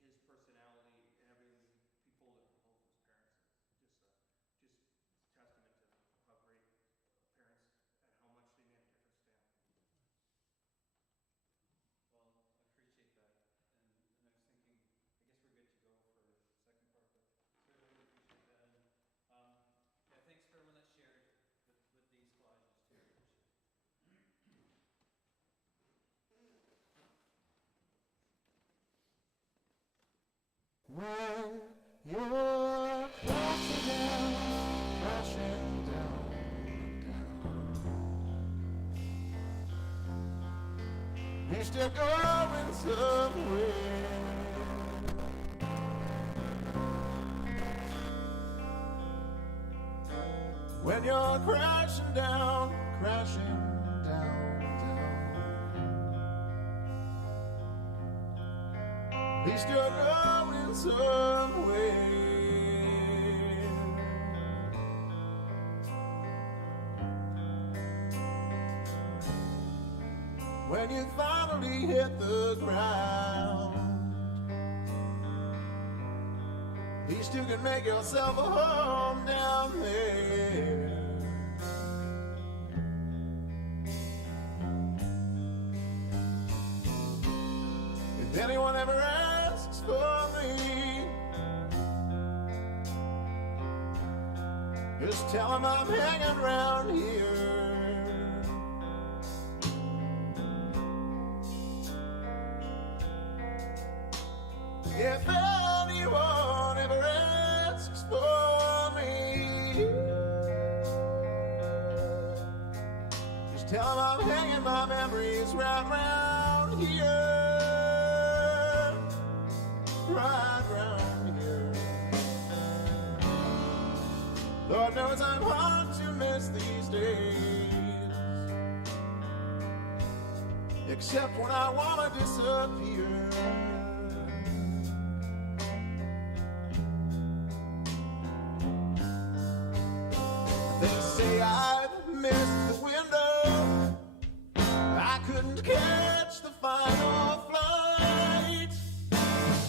his personality and everything he pulled it from both his parents. Just testament to how great parents and how much they made a difference to him. Well, I appreciate that, and I was thinking, I guess we're good to go for the second part, but I really appreciate that. And thanks for everyone that shared with these collages too. When you're crashing down, you're still going somewhere. When you're crashing down, he's still going somewhere. When you finally hit the ground, you still can make yourself a home down there. If anyone ever asks for me, just tell them I'm hanging around here. If Tell them I'm hanging my memories right round here, right round here. Lord knows I'm hard to miss these days, except when I wanna disappear. They say I've missed the window, I couldn't catch the final flight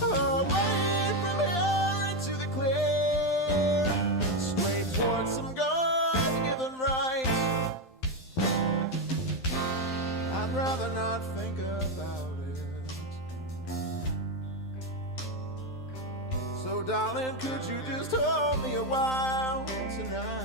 away from here into the clear, straight towards some God-given right. I'd rather not think about it. So darling, could you just hold me a while tonight?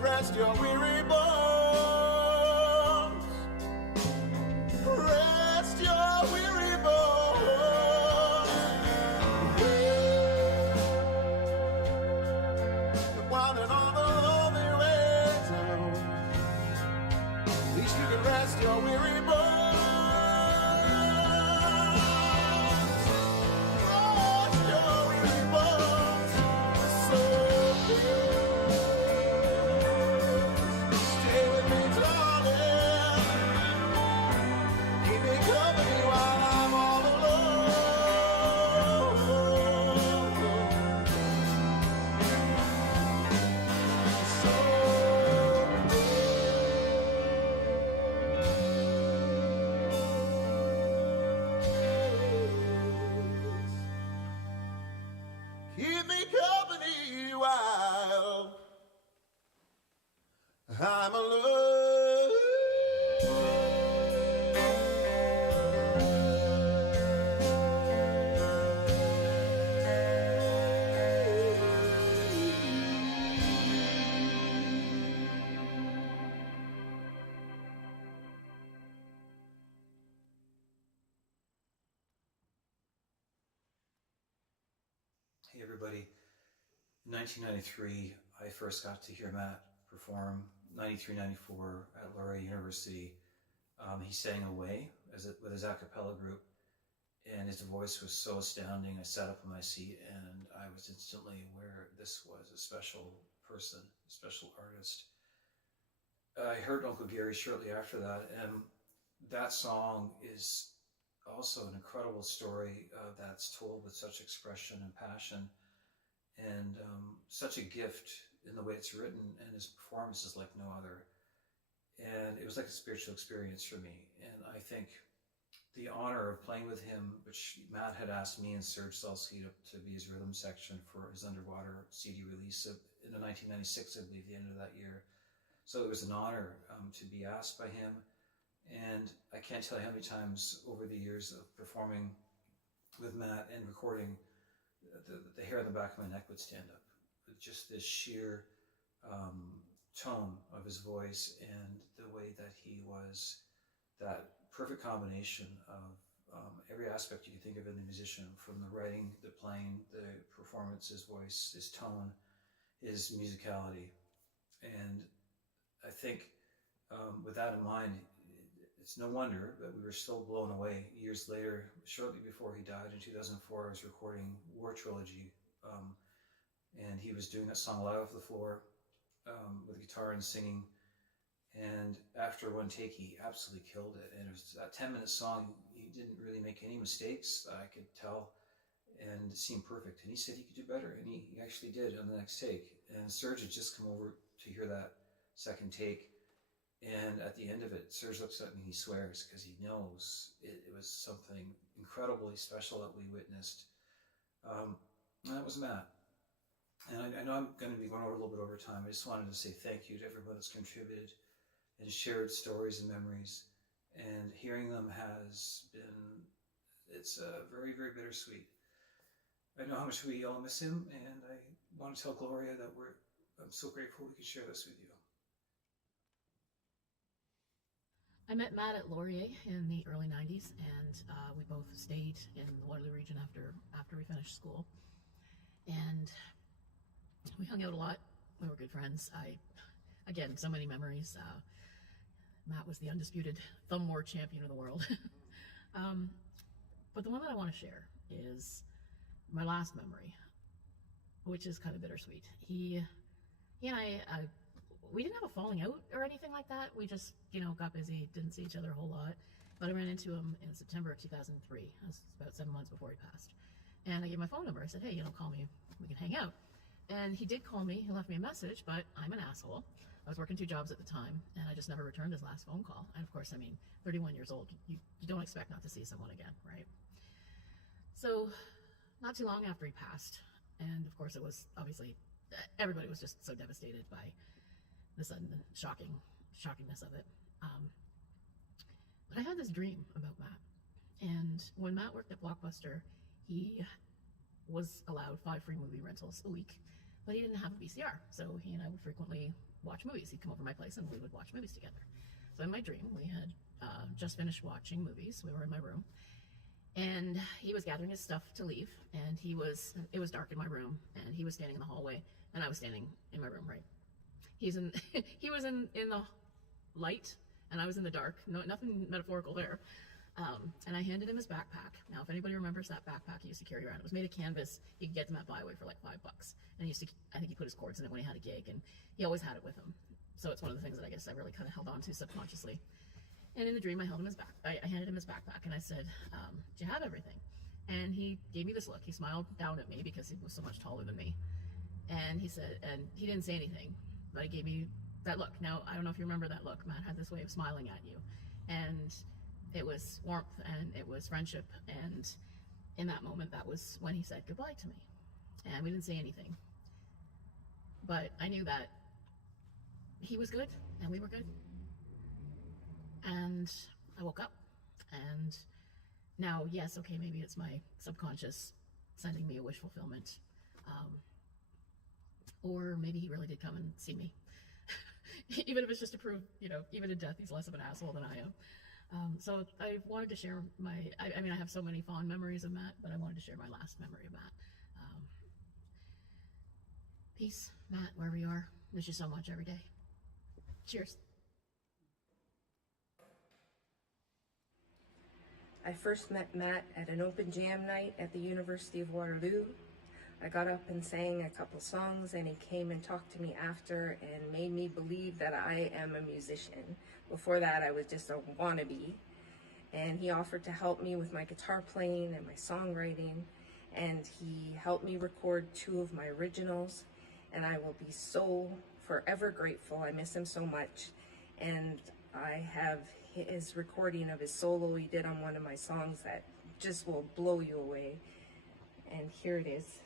Rest your weary bones. Rest your weary bones. Winding on the lonely way down. At least you can rest your weary bones. Rest your weary bones. So good. Keep me company while I'm alone. Hey everybody, in 1993 I first got to hear Matt perform, 93, 94 at Laurier University. He sang Away with his a cappella group, and his voice was so astounding. I sat up in my seat and I was instantly aware this was a special person, a special artist. I heard Uncle Gary shortly after that, and that song is also an incredible story that's told with such expression and passion, and such a gift in the way it's written, and his performance is like no other. And it was like a spiritual experience for me. And I think the honor of playing with him, which Matt had asked me and Serge Salsky to be his rhythm section for his Underwater CD release in 1996, I believe, the end of that year. So it was an honor to be asked by him. And I can't tell you how many times over the years of performing with Matt and recording, the hair on the back of my neck would stand up. With just this sheer tone of his voice and the way that he was, that perfect combination of every aspect you can think of in the musician, from the writing, the playing, the performance, his voice, his tone, his musicality. And I think with that in mind, it's no wonder that we were still blown away. Years later, shortly before he died in 2004, I was recording War Trilogy, and he was doing that song Live Off the Floor with guitar and singing. And after one take, he absolutely killed it. And it was a 10-minute song. He didn't really make any mistakes, I could tell, and it seemed perfect. And he said he could do better, and he actually did on the next take. And Serge had just come over to hear that second take. And at the end of it, Serge looks at me and he swears, because he knows it was something incredibly special that we witnessed. And that was Matt. And I know I'm going to be going over a little bit over time. I just wanted to say thank you to everyone that's contributed and shared stories and memories. And hearing them has been, it's very, very bittersweet. I know how much we all miss him, and I want to tell Gloria that I'm so grateful we could share this with you. I met Matt at Laurier in the early 90s, and we both stayed in the Waterloo region after we finished school. And we hung out a lot. We were good friends. Again, so many memories. Matt was the undisputed thumb war champion of the world. But the one that I want to share is my last memory, which is kind of bittersweet. He and I, we didn't have a falling out or anything like that. We just, got busy, didn't see each other a whole lot. But I ran into him in September of 2003. That was about 7 months before he passed. And I gave my phone number. I said, hey, call me, we can hang out. And he did call me, he left me a message, but I'm an asshole. I was working 2 jobs at the time, and I just never returned his last phone call. And of course, 31 years old, you don't expect not to see someone again, right? So, not too long after he passed, and of course it was obviously, everybody was just so devastated by the sudden shockingness of it. But I had this dream about Matt. And when Matt worked at Blockbuster, he was allowed 5 free movie rentals a week, but he didn't have a VCR. So he and I would frequently watch movies. He'd come over to my place and we would watch movies together. So in my dream, we had just finished watching movies. We were in my room, and he was gathering his stuff to leave, and it was dark in my room, and he was standing in the hallway, and I was standing in my room, right? He was in the light, and I was in the dark. No, nothing metaphorical there. And I handed him his backpack. Now, if anybody remembers that backpack he used to carry around, it was made of canvas. You could get them at Byway for like $5. And I think he put his cords in it when he had a gig, and he always had it with him. So it's one of the things that I guess I really kind of held on to subconsciously. And in the dream, I handed him his backpack, and I said, do you have everything? And he gave me this look. He smiled down at me because he was so much taller than me. And he said, and he didn't say anything, but he gave me that look. Now, I don't know if you remember that look. Matt had this way of smiling at you. And it was warmth, and it was friendship. And in that moment, that was when he said goodbye to me. And we didn't say anything. But I knew that he was good, and we were good. And I woke up, and now, yes, okay, maybe it's my subconscious sending me a wish fulfillment. Or maybe he really did come and see me. Even if it's just to prove, even in death, he's less of an asshole than I am. So I wanted to share I have so many fond memories of Matt, but I wanted to share my last memory of Matt. Peace, Matt, wherever you are. Miss you so much every day. Cheers. I first met Matt at an open jam night at the University of Waterloo. I got up and sang a couple songs, and he came and talked to me after and made me believe that I am a musician. Before that, I was just a wannabe. And he offered to help me with my guitar playing and my songwriting, and he helped me record 2 of my originals, and I will be so forever grateful. I miss him so much. And I have his recording of his solo he did on one of my songs that just will blow you away. And here it is.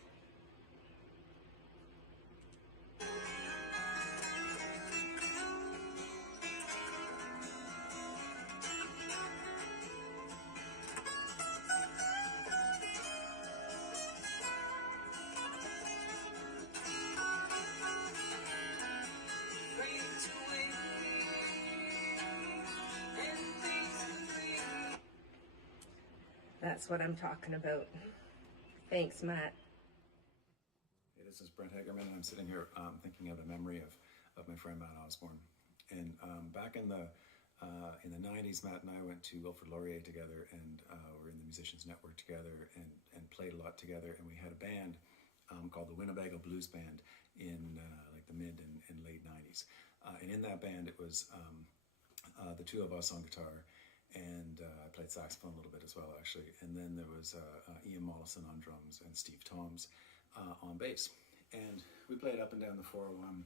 That's what I'm talking about. Thanks, Matt. Hey, this is Brent Hagerman, and I'm sitting here thinking of a memory of my friend Matt Osborne. And back in the In the 90s, Matt and I went to Wilfrid Laurier together, and were in the Musicians Network together, and played a lot together. And we had a band called the Winnebago Blues Band in like the mid and late 90s. And in that band, it was the two of us on guitar, and I played saxophone a little bit as well, actually. And then there was Ian Mollison on drums and Steve Toms on bass. And we played up and down the 401.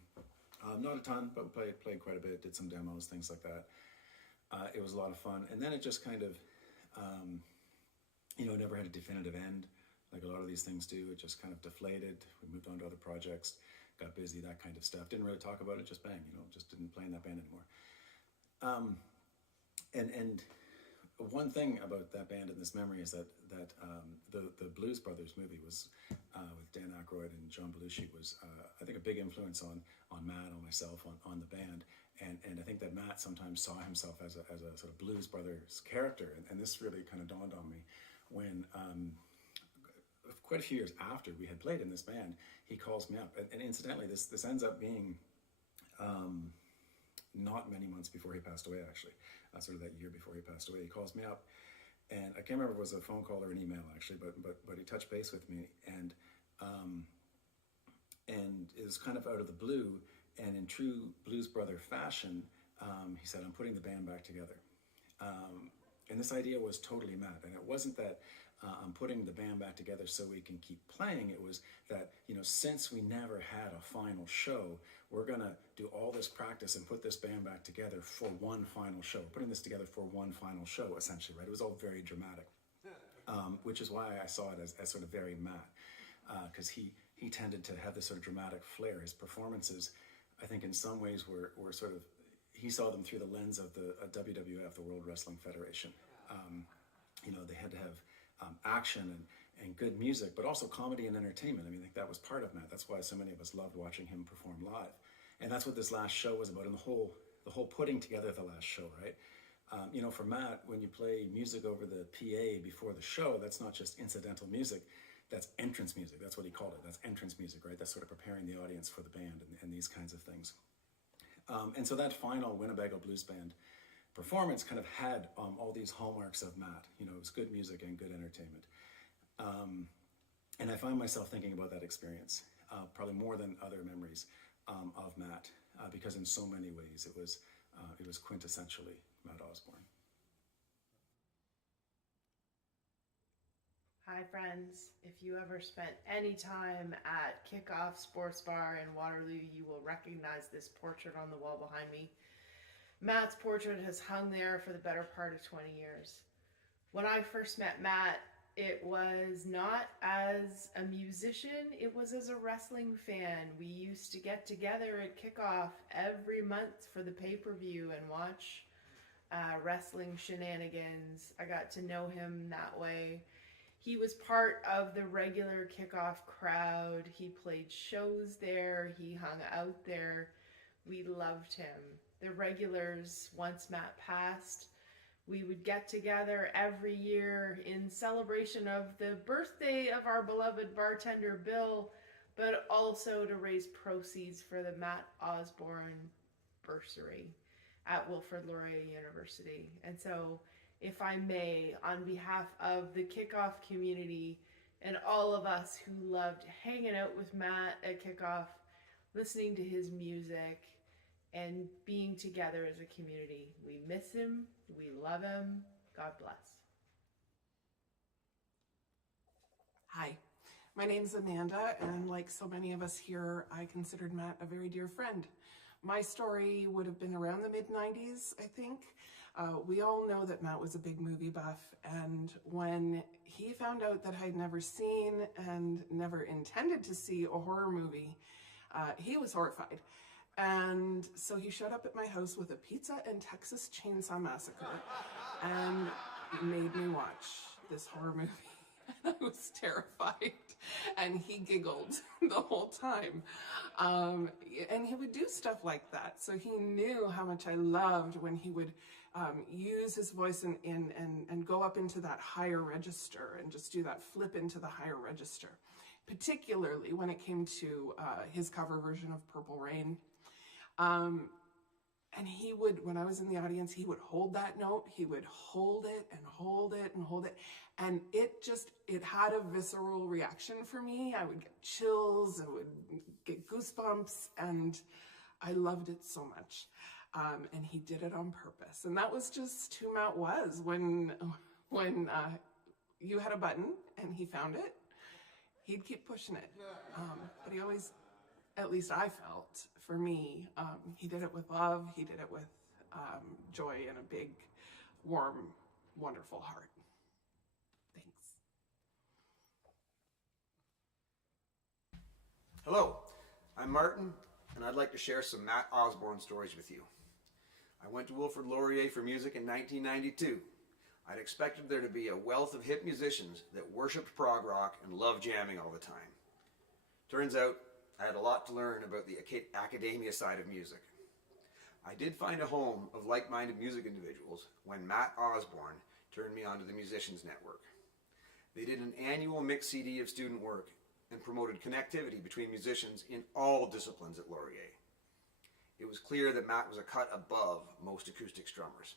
Not a ton, but we played quite a bit, did some demos, things like that. It was a lot of fun. And then it just kind of, never had a definitive end, like a lot of these things do. It just kind of deflated. We moved on to other projects, got busy, that kind of stuff. Didn't really talk about it, just bang, just didn't play in that band anymore. And one thing about that band in this memory is that the Blues Brothers movie was with Dan Aykroyd and John Belushi was I think a big influence on Matt, on myself, on the band, and I think that Matt sometimes saw himself as a sort of Blues Brothers character, and this really kind of dawned on me when quite a few years after we had played in this band, he calls me up, and incidentally this ends up being not many months before he passed away, actually, sort of that year before he passed away. He calls me up, and I can't remember if it was a phone call or an email, actually, but he touched base with me, and it was kind of out of the blue, and in true Blues Brother fashion, he said, "I'm putting the band back together." And this idea was totally Matt, and it wasn't that I'm putting the band back together so we can keep playing. It was that, since we never had a final show, we're gonna do all this practice and put this band back together for one final show. We're putting this together for one final show, essentially, right? It was all very dramatic, which is why I saw it as sort of very Matt, because he tended to have this sort of dramatic flair. His performances, I think in some ways were sort of, he saw them through the lens of the WWF, the World Wrestling Federation. They had to have action and good music, but also comedy and entertainment. I mean, I think that was part of Matt. That's why so many of us loved watching him perform live. And that's what this last show was about, and the whole putting together the last show, right? For Matt, when you play music over the PA before the show, that's not just incidental music, that's entrance music. That's what he called it. That's entrance music, right? That's sort of preparing the audience for the band and these kinds of things. And so that final Winnebago Blues Band performance kind of had all these hallmarks of Matt. It was good music and good entertainment. And I find myself thinking about that experience, probably more than other memories of Matt, because in so many ways it was quintessentially Matt Osborne. Hi friends, if you ever spent any time at Kickoff Sports Bar in Waterloo, you will recognize this portrait on the wall behind me. Matt's portrait has hung there for the better part of 20 years. When I first met Matt, it was not as a musician, it was as a wrestling fan. We used to get together at Kickoff every month for the pay-per-view and watch wrestling shenanigans. I got to know him that way. He was part of the regular Kickoff crowd. He played shows there. He hung out there. We loved him. The regulars, once Matt passed, we would get together every year in celebration of the birthday of our beloved bartender Bill, but also to raise proceeds for the Matt Osborne bursary at Wilfrid Laurier University. And so, if I may, on behalf of the Kickoff community and all of us who loved hanging out with Matt at Kickoff, listening to his music, and being together as a community, we miss him, we love him, God bless. Hi, my name's Amanda, and like so many of us here, I considered Matt a very dear friend. My story would have been around the mid-90s, I think. We all know that Matt was a big movie buff, and when he found out that I'd never seen and never intended to see a horror movie, he was horrified. And so he showed up at my house with a pizza and Texas Chainsaw Massacre and made me watch this horror movie. And I was terrified, and he giggled the whole time. And he would do stuff like that. So he knew how much I loved when he would use his voice and go up into that higher register and just do that flip into the higher register, particularly when it came to his cover version of Purple Rain. And he would, when I was in the audience, he would hold that note, he would hold it and hold it and hold it. And it had a visceral reaction for me. I would get chills, I would get goosebumps, and I loved it so much. And he did it on purpose. And that was just who Matt was. When you had a button and he found it, he'd keep pushing it. But he always, at least I felt, for me, he did it with love, he did it with joy and a big, warm, wonderful heart. Thanks. Hello, I'm Martin, and I'd like to share some Matt Osborne stories with you. I went to Wilfrid Laurier for music in 1992. I'd expected there to be a wealth of hip musicians that worshipped prog rock and loved jamming all the time. Turns out, I had a lot to learn about the academia side of music. I did find a home of like-minded music individuals when Matt Osborne turned me onto the Musicians Network. They did an annual mix CD of student work and promoted connectivity between musicians in all disciplines at Laurier. It was clear that Matt was a cut above most acoustic strummers,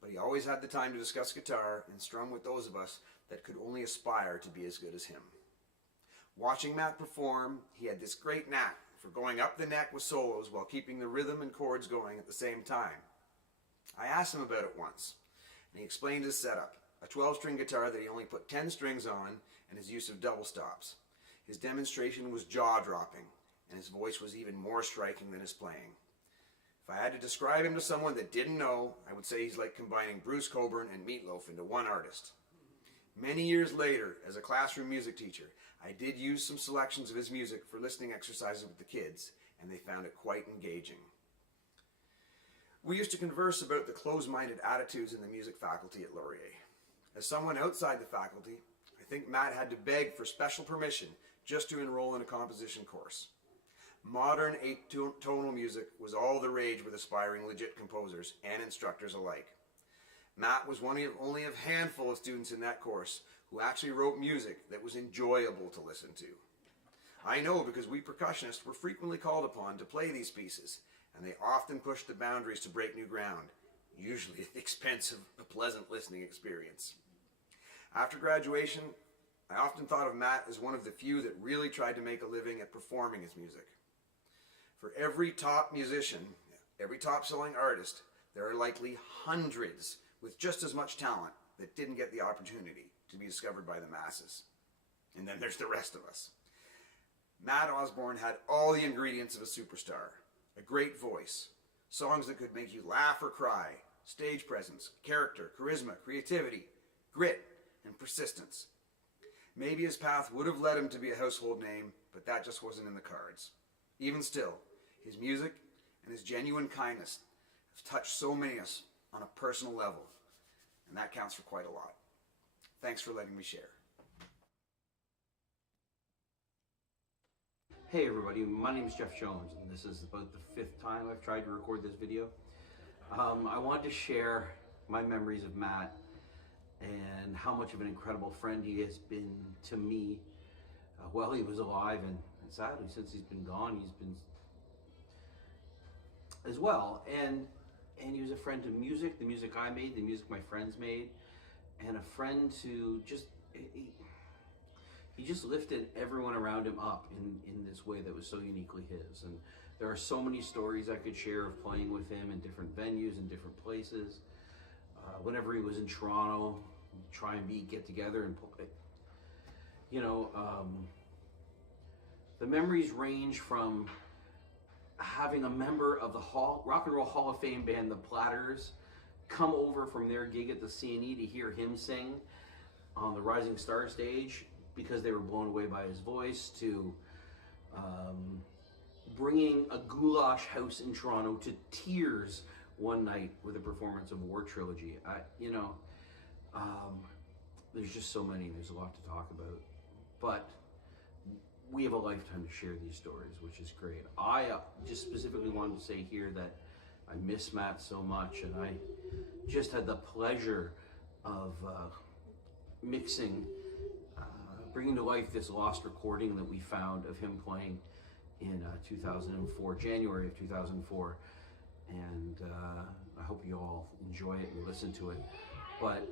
but he always had the time to discuss guitar and strum with those of us that could only aspire to be as good as him. Watching Matt perform, he had this great knack for going up the neck with solos while keeping the rhythm and chords going at the same time. I asked him about it once, and he explained his setup, a 12-string guitar that he only put 10 strings on, and his use of double stops. His demonstration was jaw-dropping, and his voice was even more striking than his playing. If I had to describe him to someone that didn't know, I would say he's like combining Bruce Cockburn and Meatloaf into one artist. Many years later, as a classroom music teacher, I did use some selections of his music for listening exercises with the kids, and they found it quite engaging. We used to converse about the closed-minded attitudes in the music faculty at Laurier. As someone outside the faculty, I think Matt had to beg for special permission just to enroll in a composition course. Modern atonal music was all the rage with aspiring legit composers and instructors alike. Matt was only a handful of students in that course who actually wrote music that was enjoyable to listen to. I know because we percussionists were frequently called upon to play these pieces, and they often pushed the boundaries to break new ground, usually at the expense of a pleasant listening experience. After graduation, I often thought of Matt as one of the few that really tried to make a living at performing his music. For every top musician, every top-selling artist, there are likely hundreds with just as much talent that didn't get the opportunity to be discovered by the masses. And then there's the rest of us. Matt Osborne had all the ingredients of a superstar: a great voice, songs that could make you laugh or cry, stage presence, character, charisma, creativity, grit, and persistence. Maybe his path would have led him to be a household name, but that just wasn't in the cards. Even still, his music and his genuine kindness have touched so many of us on a personal level, and that counts for quite a lot. Thanks for letting me share. Hey everybody, my name is Jeff Jones, and this is about the 5th time I've tried to record this video. I wanted to share my memories of Matt and how much of an incredible friend he has been to me while he was alive, and sadly since he's been gone, he's been as well. And he was a friend to music, the music I made, the music my friends made, and a friend to just, he just lifted everyone around him up in this way that was so uniquely his. And there are so many stories I could share of playing with him in different venues and different places. Whenever he was in Toronto, we'd try and get together and play. You know, the memories range from having a member of the Rock and Roll Hall of Fame band, the Platters, come over from their gig at the CNE to hear him sing on the Rising Star stage because they were blown away by his voice, to bringing a goulash house in Toronto to tears one night with a performance of War Trilogy. There's just so many, there's a lot to talk about. But we have a lifetime to share these stories, which is great. I just specifically wanted to say here that I miss Matt so much, and I just had the pleasure of mixing, bringing to life this lost recording that we found of him playing in 2004, January of 2004. and I hope you all enjoy it and listen to it. But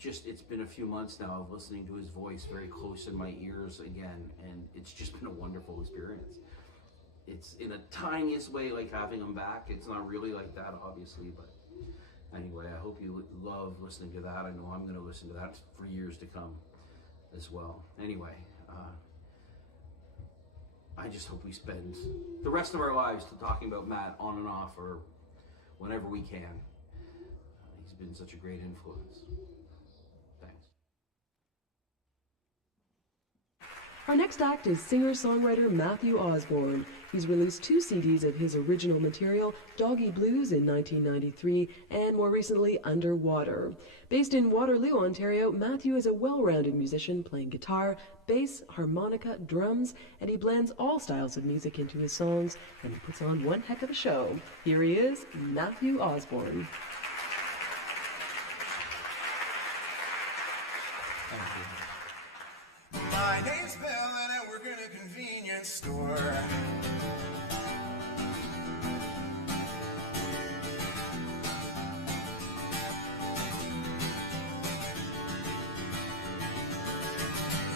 it's been a few months now of listening to his voice very close in my ears again, and it's just been a wonderful experience. It's in the tiniest way like having him back. It's not really like that, obviously, but anyway, I hope you love listening to that. I know I'm going to listen to that for years to come as well. Anyway, I just hope we spend the rest of our lives talking about Matt on and off, or whenever we can. He's been such a great influence. Thanks. Our next act is singer-songwriter Matthew Osborne. He's released 2 CDs of his original material, Doggy Blues in 1993 and more recently Underwater. Based in Waterloo, Ontario, Matthew is a well-rounded musician playing guitar, bass, harmonica, drums, and he blends all styles of music into his songs, and he puts on one heck of a show. Here he is, Matthew Osborne. My name's Bill and I work in a convenience store.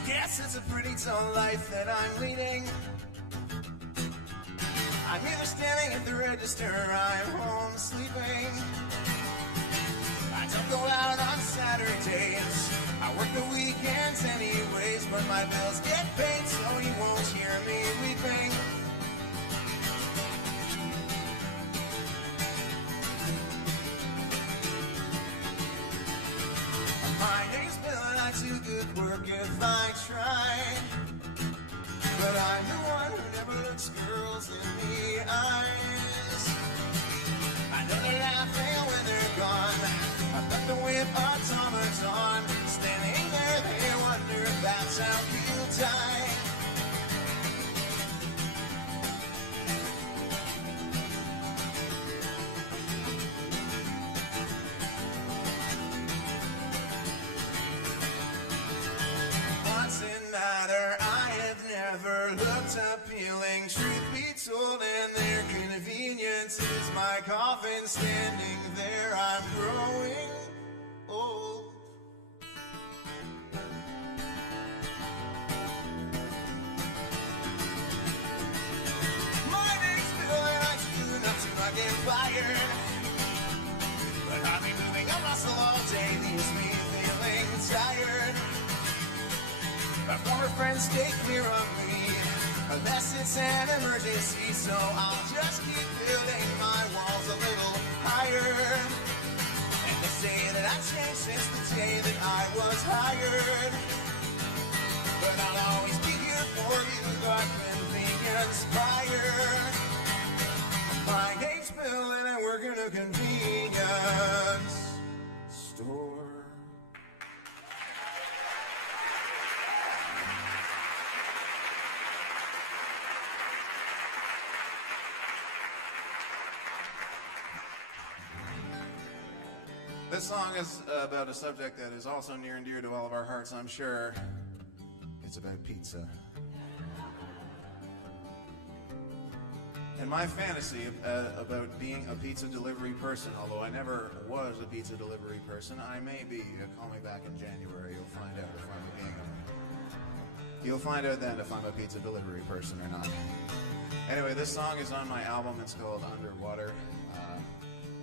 Guess it's a pretty dull life that I'm leading. I'm either standing at the register or I'm home sleeping. I don't go out on Saturdays, I work the weekends anyways, but my bills get paid so you won't hear me weeping. My name's Bill and I do good work if I try, but I'm the one who never looks girls in the eyes. I know they're laughing when they're gone, I bet the whip automaton, standing there they wonder if that's how you die. What's it matter? I have never looked appealing, truth be told, and their convenience is my coffin standing there. I'm growing old. My name's Bill and I do enough to not get fired, but I'll be moving a muscle all day leaves me feeling tired. My former friends stay clear of me, unless it's an emergency, so I'll just keep building my walls a little higher. And they say that I've changed since the day that I was hired, but I'll always be here for you, God convenience buyer. My name's Bill and I work in a convenience store. This song is about a subject that is also near and dear to all of our hearts, I'm sure. It's about pizza. And my fantasy about being a pizza delivery person, although I never was a pizza delivery person, I may be. Call me back in January, you'll find out if I'm being You'll find out then if I'm a pizza delivery person or not. Anyway, this song is on my album. It's called Underwater.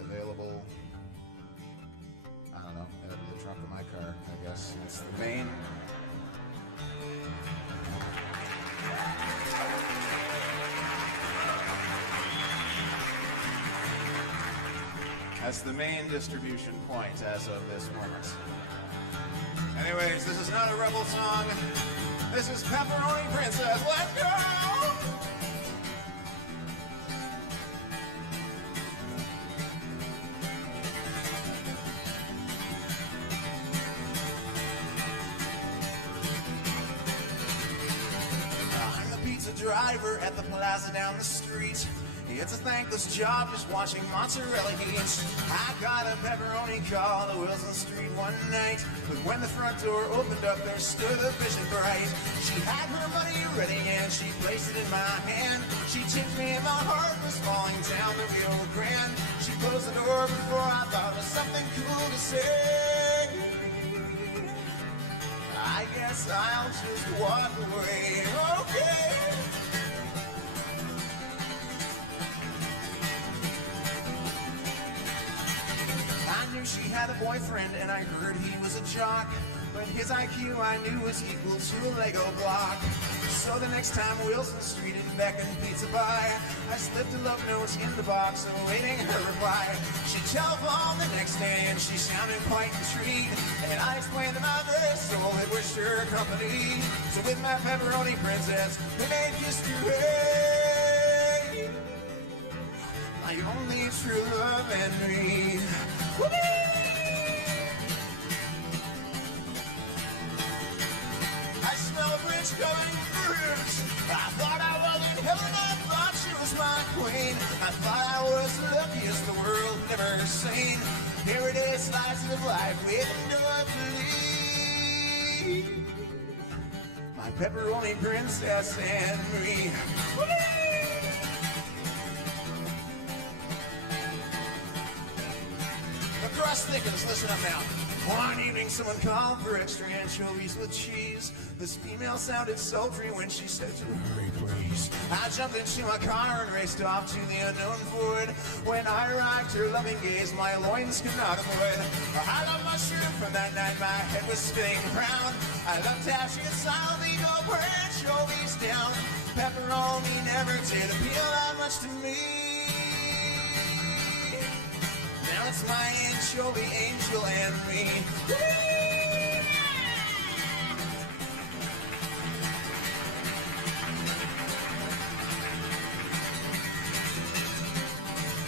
Available, I don't know, in the trunk of my car, I guess. It's the main. That's the main distribution point as of this moment. Anyways, this is not a rebel song. This is Pepperoni Princess. Let's go! I'm the pizza driver at the plaza down the street. It's a thankless job just watching mozzarella heat. I got a pepperoni call at Wilson Street one night, but when the front door opened up, there stood a vision bright. She had her money ready and she placed it in my hand. She tipped me and my heart was falling down the Rio Grande. her before I thought it was something cool to say. I guess I'll just walk away, okay. I knew she had a boyfriend and I heard he was a jock, but his IQ I knew was equal to a Lego block. So the next time Wilson Street and Beck and Pizza Pie, I slipped a love note in the box awaiting her reply. She telephoned the next day and she sounded quite intrigued, and I explained to my very soul it was sure company. So with my pepperoni princess, we made history. My only true love and me. I smell a bridge going through. I thought I was in heaven, I thought she was my queen. I thought I was the luckiest the world never seen. Here it is, slices of life with no belief. My pepperoni princess and me. Across Thickens, listen up now. One evening someone called for extra anchovies with cheese. This female sounded sultry when she said to hurry please. I jumped into my car and raced off to the unknown void. When I arrived, her loving gaze my loins could not avoid. I loved my shirt from that night, my head was spinning round. I loved how she had silently go for anchovies down. Pepperoni never did appeal that much to me. Now it's my anchovy angel and me.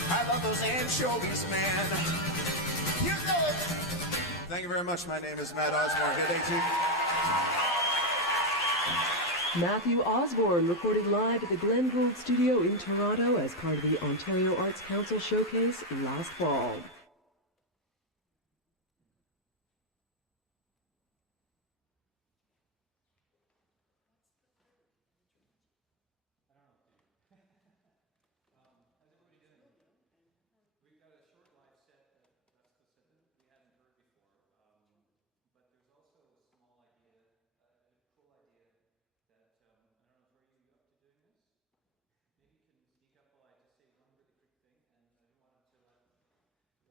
I love those anchovies, man. You know it. Thank you very much. My name is Matt Osborne. Hit 18. Matthew Osborne recorded live at the Glen Gould Studio in Toronto as part of the Ontario Arts Council Showcase last fall. How's everybody doing? We've got a short live set that's the set that we hadn't heard before, but there's also a small idea, a cool idea that, I don't know, Tori, are you up to doing this? Maybe you can sneak up while I just say one really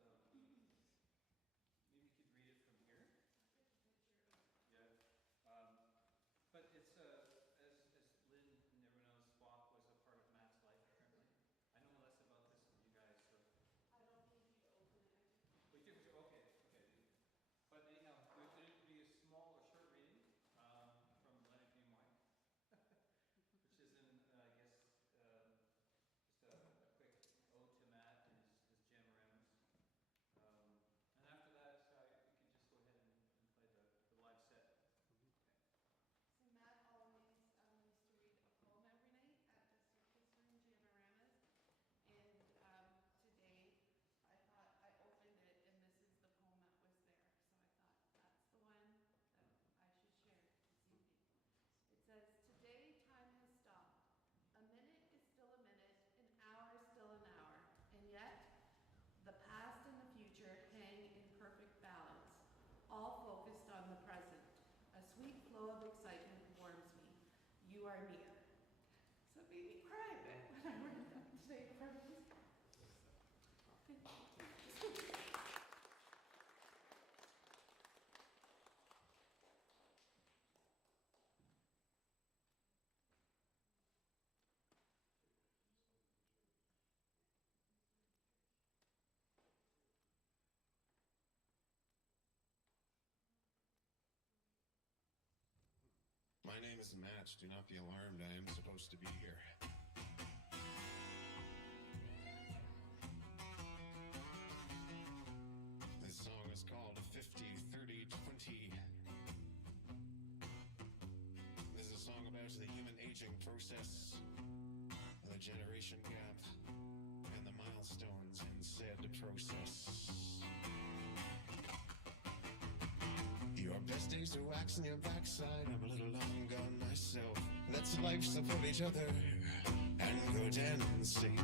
quick thing, and I don't want to let, maybe you could read it from here. Yeah. But it's, as Lynn and everyone knows, Spock was a part of Matt's life, apparently. I know less about this than you guys, so. I don't need you to open it. We can, okay. But anyhow, it'd be a small or short reading from Leonard Nimoy, which is in, I guess, just a quick ode to Matt and his Jamoramas. And after that, we could just go ahead and play the live set. So Matt always used to read a poem every night at the Circus Room Jamoramas, and today I thought I opened it and this is the poem that was there. So I thought that's the one that I should share this evening. It says, "Today time has stopped. A minute is still a minute, an hour is still an hour, and yet the past and the future hang in perfect balance, all focused on the present. A sweet flow of excitement warms me. You are near." So it made me cry a bit when I read that today from this. My name is Match. Do not be alarmed. I am supposed to be here. This song is called 50, 30, 20. This is a song about the human aging process, the generation gap, and the milestones in said process. Your best days are waxing your backside. I'm a little long gone myself. Let's life support each other and go dancing.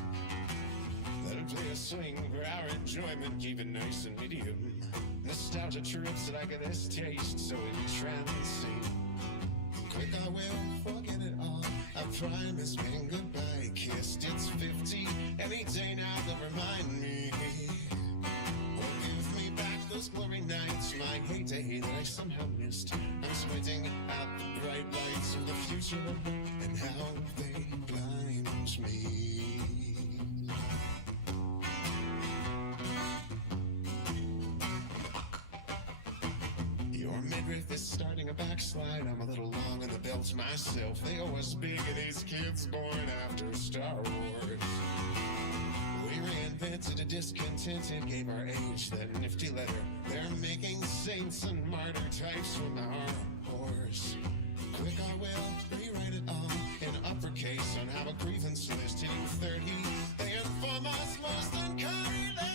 Let it play a swing for our enjoyment, keep it nice and medium. Nostalgia trips like this taste so entrancing. Quick, I will forget it all. I promise when goodbye kissed. It's 50 any day now that remind me. Oh, give me back those glory nights, my heyday that I somehow missed. I'm squinting at the bright lights of the future and how they blind me. Your midriff is starting a backslide. I'm a little long in the belt myself. They owe us big of these kids born after Star Wars. We reinvented a discontented, gave our age that nifty letter. They're making saints and martyr types from our horse. Quick, I will rewrite it all in uppercase on how a grievance list hitting 30. They inform us most unkindly.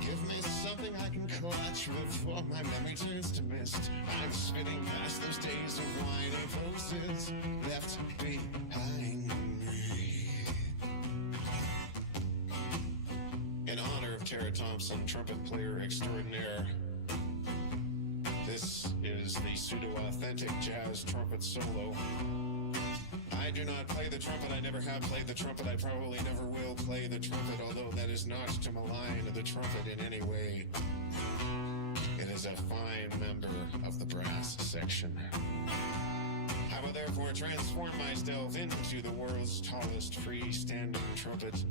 Give me something I can clutch before my memory turns to mist. I'm spinning past those days of whiny poses left behind me. In honor of Tara Thompson, trumpet player extraordinaire, this is the pseudo-authentic jazz trumpet solo. I do not play the trumpet, I never have played the trumpet, I probably never will play the trumpet, although that is not to malign the trumpet in any way. It is a fine member of the brass section. I will therefore transform myself into the world's tallest freestanding trumpet.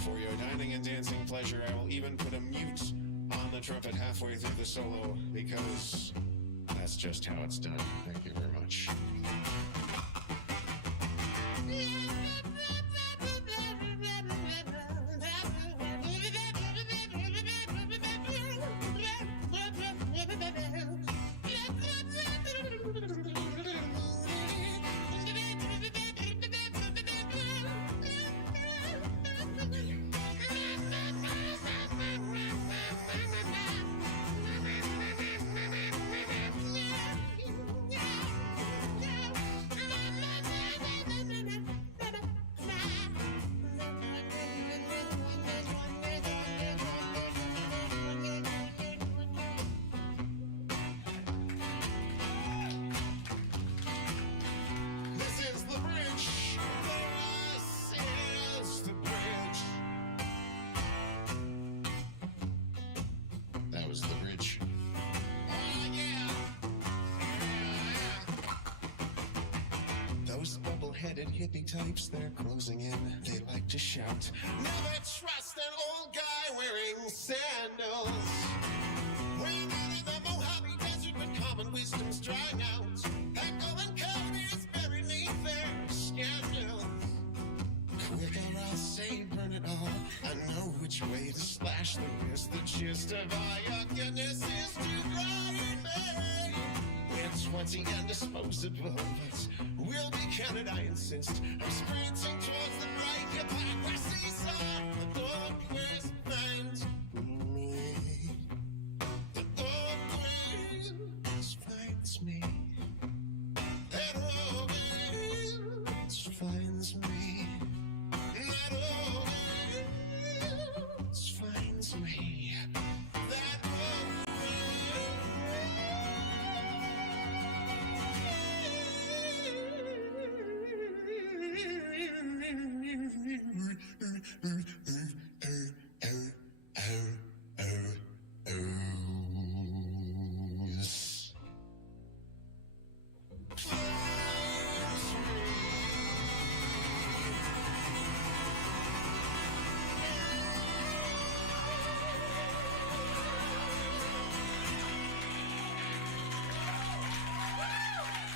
For your dining and dancing pleasure, I will even put a mute on the trumpet halfway through the solo, because that's just how it's done. Thank you very much. Was the bridge. Those bubble-headed hippie types, they're closing in. They like to shout, never trust an old guy wearing sandals. We're not in the Mojave Desert, but common wisdom's drying out. Echo and Cody is buried neath their scandals. Quick, or I'll say burn it all. I know which way to slash the wrist. The gist of all your goodness is to grind me. We're 20 and disposable, but we'll be counted, I insist. I'm sprinting towards the bright hypocrisy side. The darkness finds me. The darkness finds me. That always finds me. That always finds me. That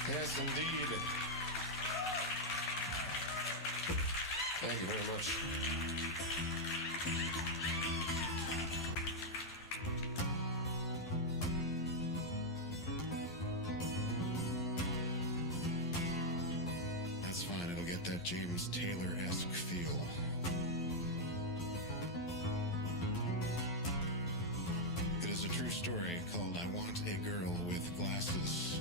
Yes, indeed. Thank you very much. That's fine, it'll get that James Taylor-esque feel. It is a true story called I Want a Girl with Glasses.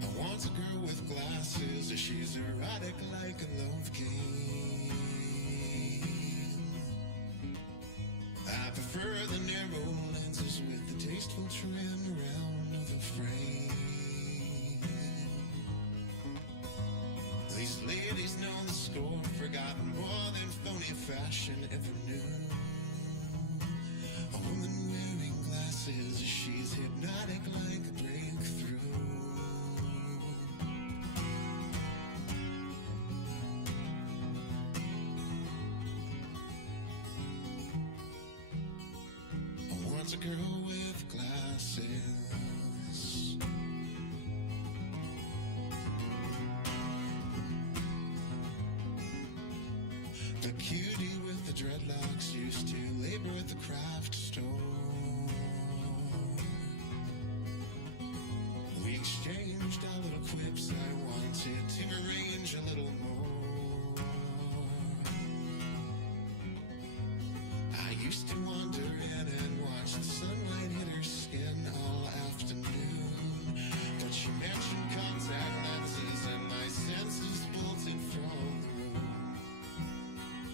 I want a girl She's erotic like a love game. I prefer the narrow lenses with the tasteful trim around the frame. These ladies know the score, forgotten more than phony fashion ever knew. A woman wearing glasses, she's hypnotic like a breakthrough. I want a girl with glasses. The cutie with the dreadlocks used to labor at the craft store. We exchanged our little quips. I wanted to arrange a little more. I used to wander in and watch the sunlight hit her skin all afternoon. But she mentioned contact lenses and my senses bolted from the room.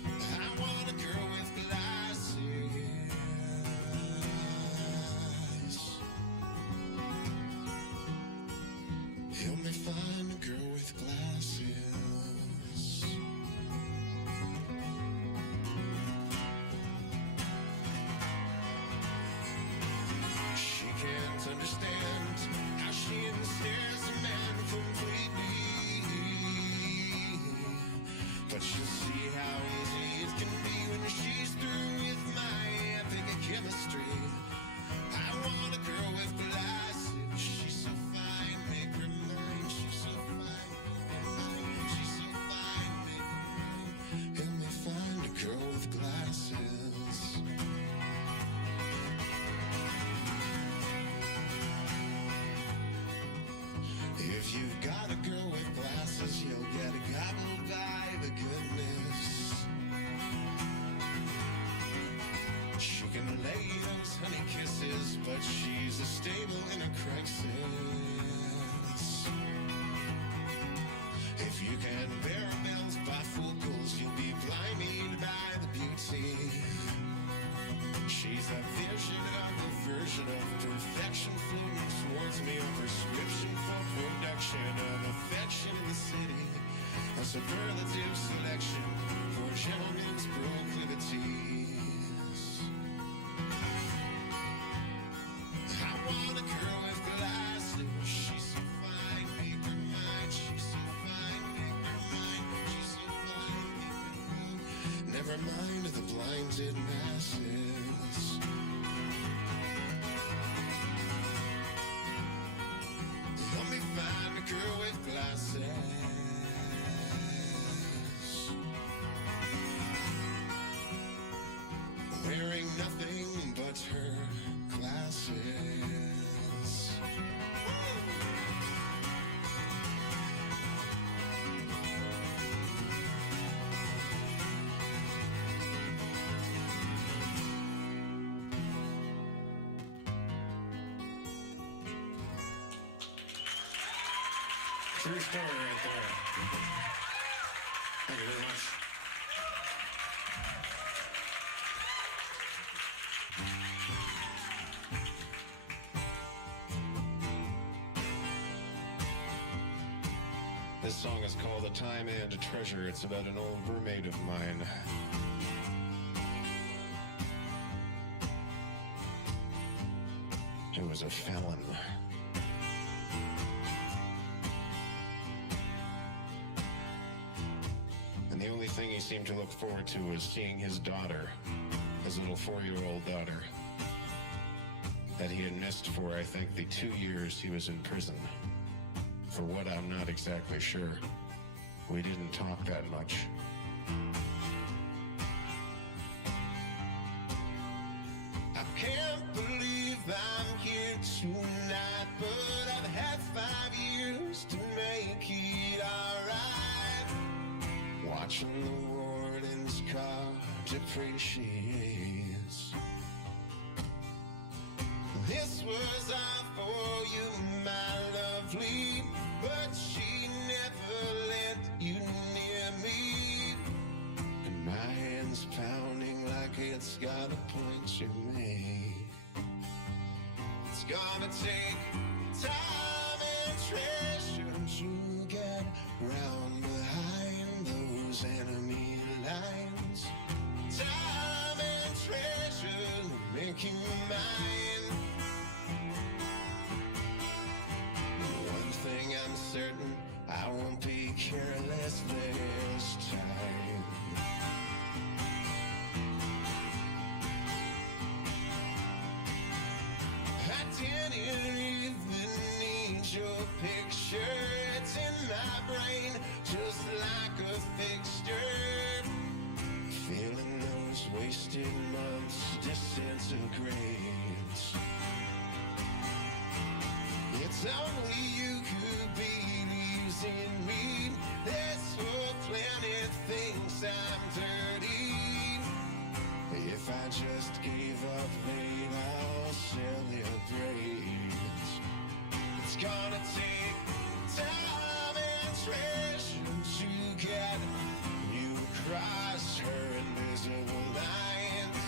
I want a girl with glasses. Help me find a girl with glasses. She can't understand how she ensnares a man completely. But she'll see how easy it can be when she's through with my epic chemistry. I want a girl with glasses. She's so fine, make her mine. She's so fine, make her mine. She's so fine, make her mine. Help me find a girl with glasses. If you've got a girl with glasses, you'll get a gobbled by the goodness. She can lay those honey kisses, but she's a stable in a crisis. If you can bear bells by fools, you'll be blinded by the beauty. She's a vision of a version of perfection floating towards me, a prescription for production of affection in the city, a superlative selection for gentlemen's proclivities. I want a girl with glasses. She's so fine, make her mine. She's so fine, make her mine. She's so fine, make her mine. Never mind the blinded masses. Help me find a girl with glasses. Wearing nothing but her glasses. True story right there. Thank you very much. This song is called A Time and a Treasure. It's about an old roommate of mine. Who was a felon. And the only thing he seemed to look forward to was seeing his daughter, his little 4-year-old daughter, that he had missed for, I think, the 2 years he was in prison. For what, I'm not exactly sure. We didn't talk that much. I can't believe I'm here tonight, but I've had 5 years to make it alright. Watching the warden's car depreciates. This was all for you, my lovely, but she never let gonna take time and treasure to get round behind those enemy lines. Time and treasure to make you mine. One thing I'm certain, I won't be careless this time. I didn't even need your picture. It's in my brain, just like a fixture. Feeling those wasted months disintegrate. It's only you could be losing me. This whole planet thinks I'm dirty. If I just gave up, they'd all celebrate. It's gonna take time and treasure to get you across her invisible lines.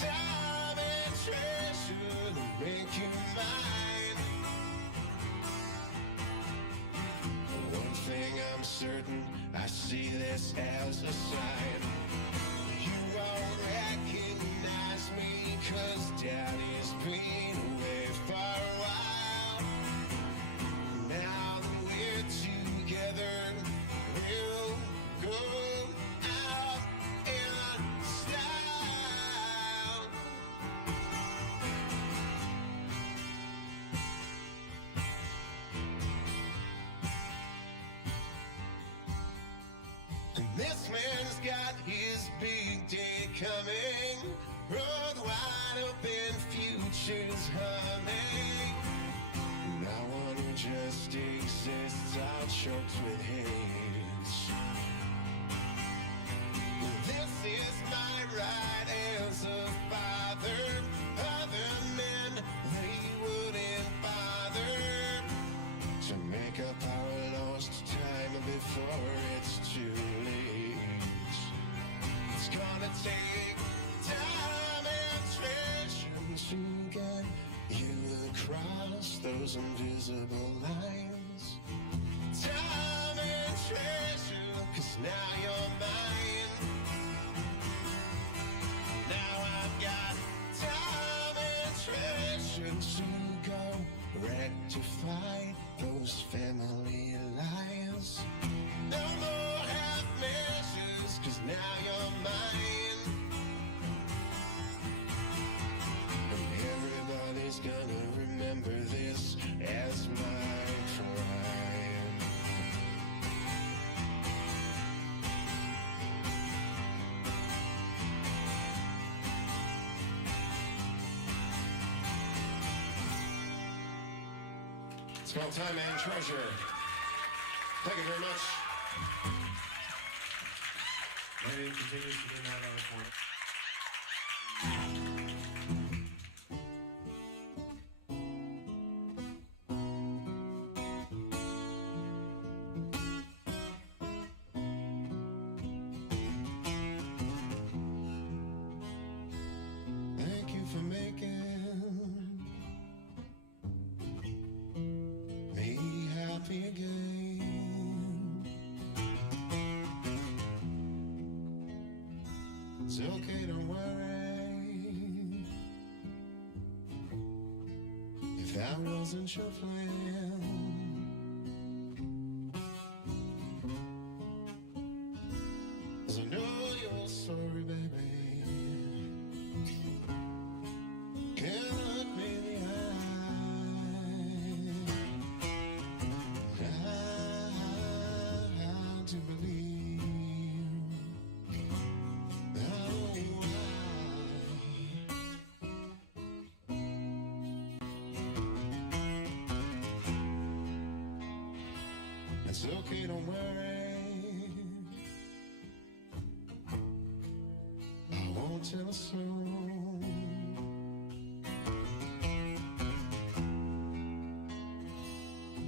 Time and treasure to make you mine. One thing I'm certain, I see this as a sign. You won't recognize me, 'cause Daddy's been away for a while. Now that we're together, we'll go out in style. And this man's got his big day coming. Road wide open, futures humming. Now one who just exists, all choked with hate. This is my right as a father. Other men, they wouldn't bother to make up our lost time before it's too late. It's gonna take time and treasure to get you across those invisible lines. Time and treasure, 'cause now you're mine. Now I've got time and treasure to go rectify those family lies. No more half measures, 'cause now you're mine. And everybody's gonna remember this as my crime. It's called Time and Treasure. Thank you very much. My name continues to be Matt Osborne. Thank you for making me happy again. It's okay, don't worry. If that wasn't your plan, 'cause I know you're sorry, baby. Can't look me in the eye. I had to believe. I don't know why. It's okay, don't worry. I won't tell a soul.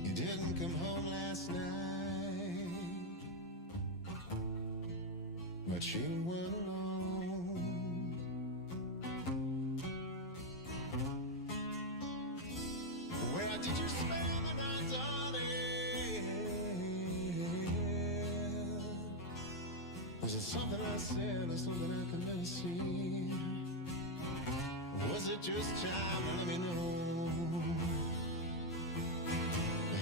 You didn't come home last night, but you weren't alone. Was it something I said or something I could never see? Was it just time to let me know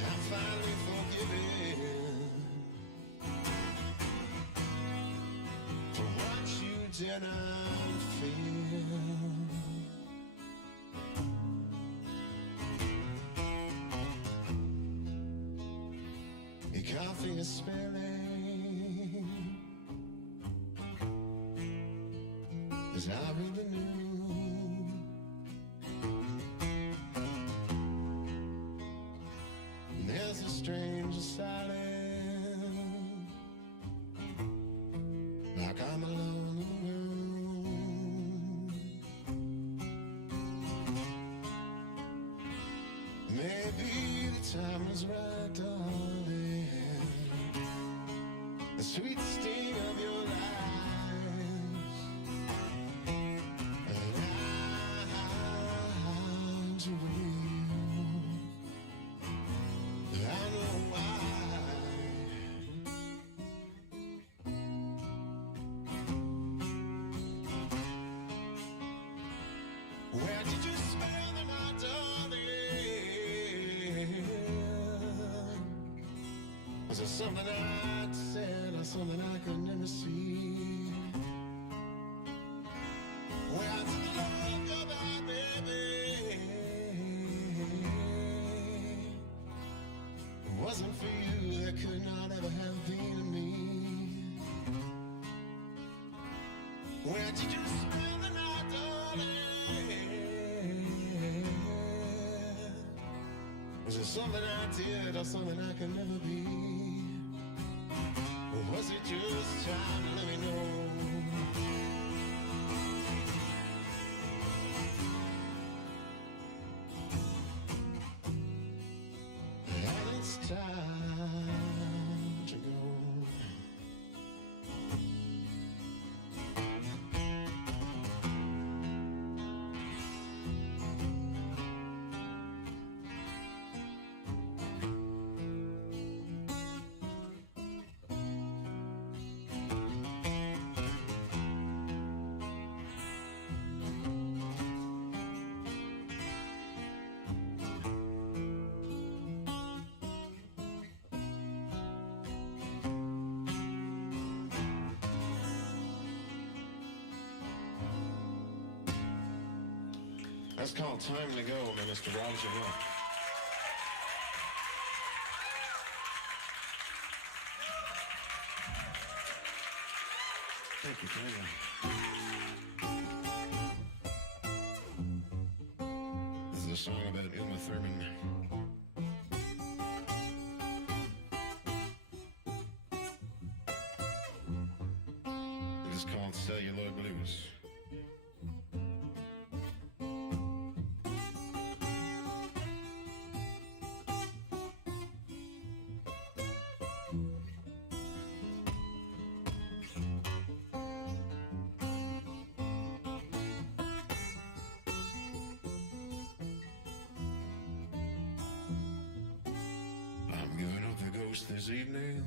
I'm finally forgiven for what you did not feel? Your coffee is spilling as I read the news. There's a strange silence, like I'm alone in the room. Maybe the time is right, darling. The sweet sting of your lies, and I'm to believe. I know why. Where did you spend the night, darling? Was it something I'd said or something I could never see? Where did the love go that, baby? It wasn't for you, there could not ever have been me. Where did you spend the night, darling? Was it something I did or something I could never be? Or was it just time to let me know? And it's time to go. That's called Time to Go, Minister Roger. Thank you, Taylor. This is a song about Uma Thurman. It is called Celluloid Blues. This evening,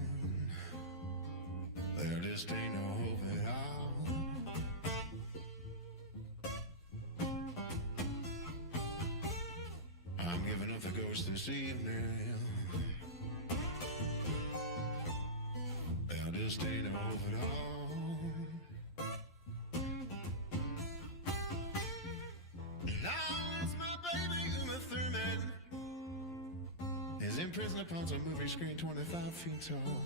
there just ain't no hope at all. I'm giving up the ghost this evening. There just ain't no hope at all. Now it's my baby Uma Thurman. Is in prison upon some movie screen 25 feet tall.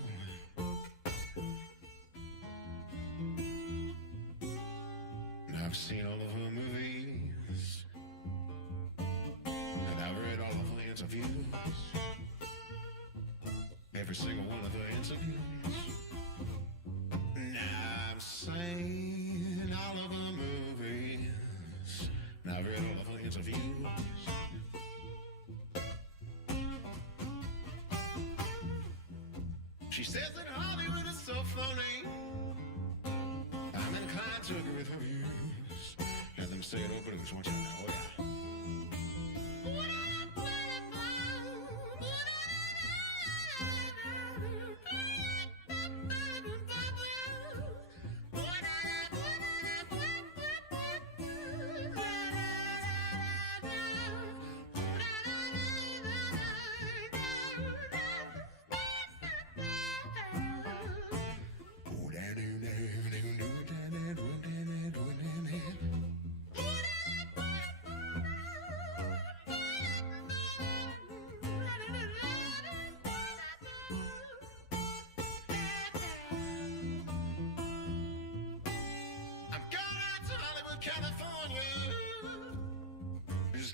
And I've seen all of her movies, and I've read all of her interviews, every single one of her interviews. And I've seen all of her movies, and I've read all of her interviews. She says that Hollywood is so phony. I'm inclined to agree with her views. Have them say it over blues, won't you know? Oh, yeah.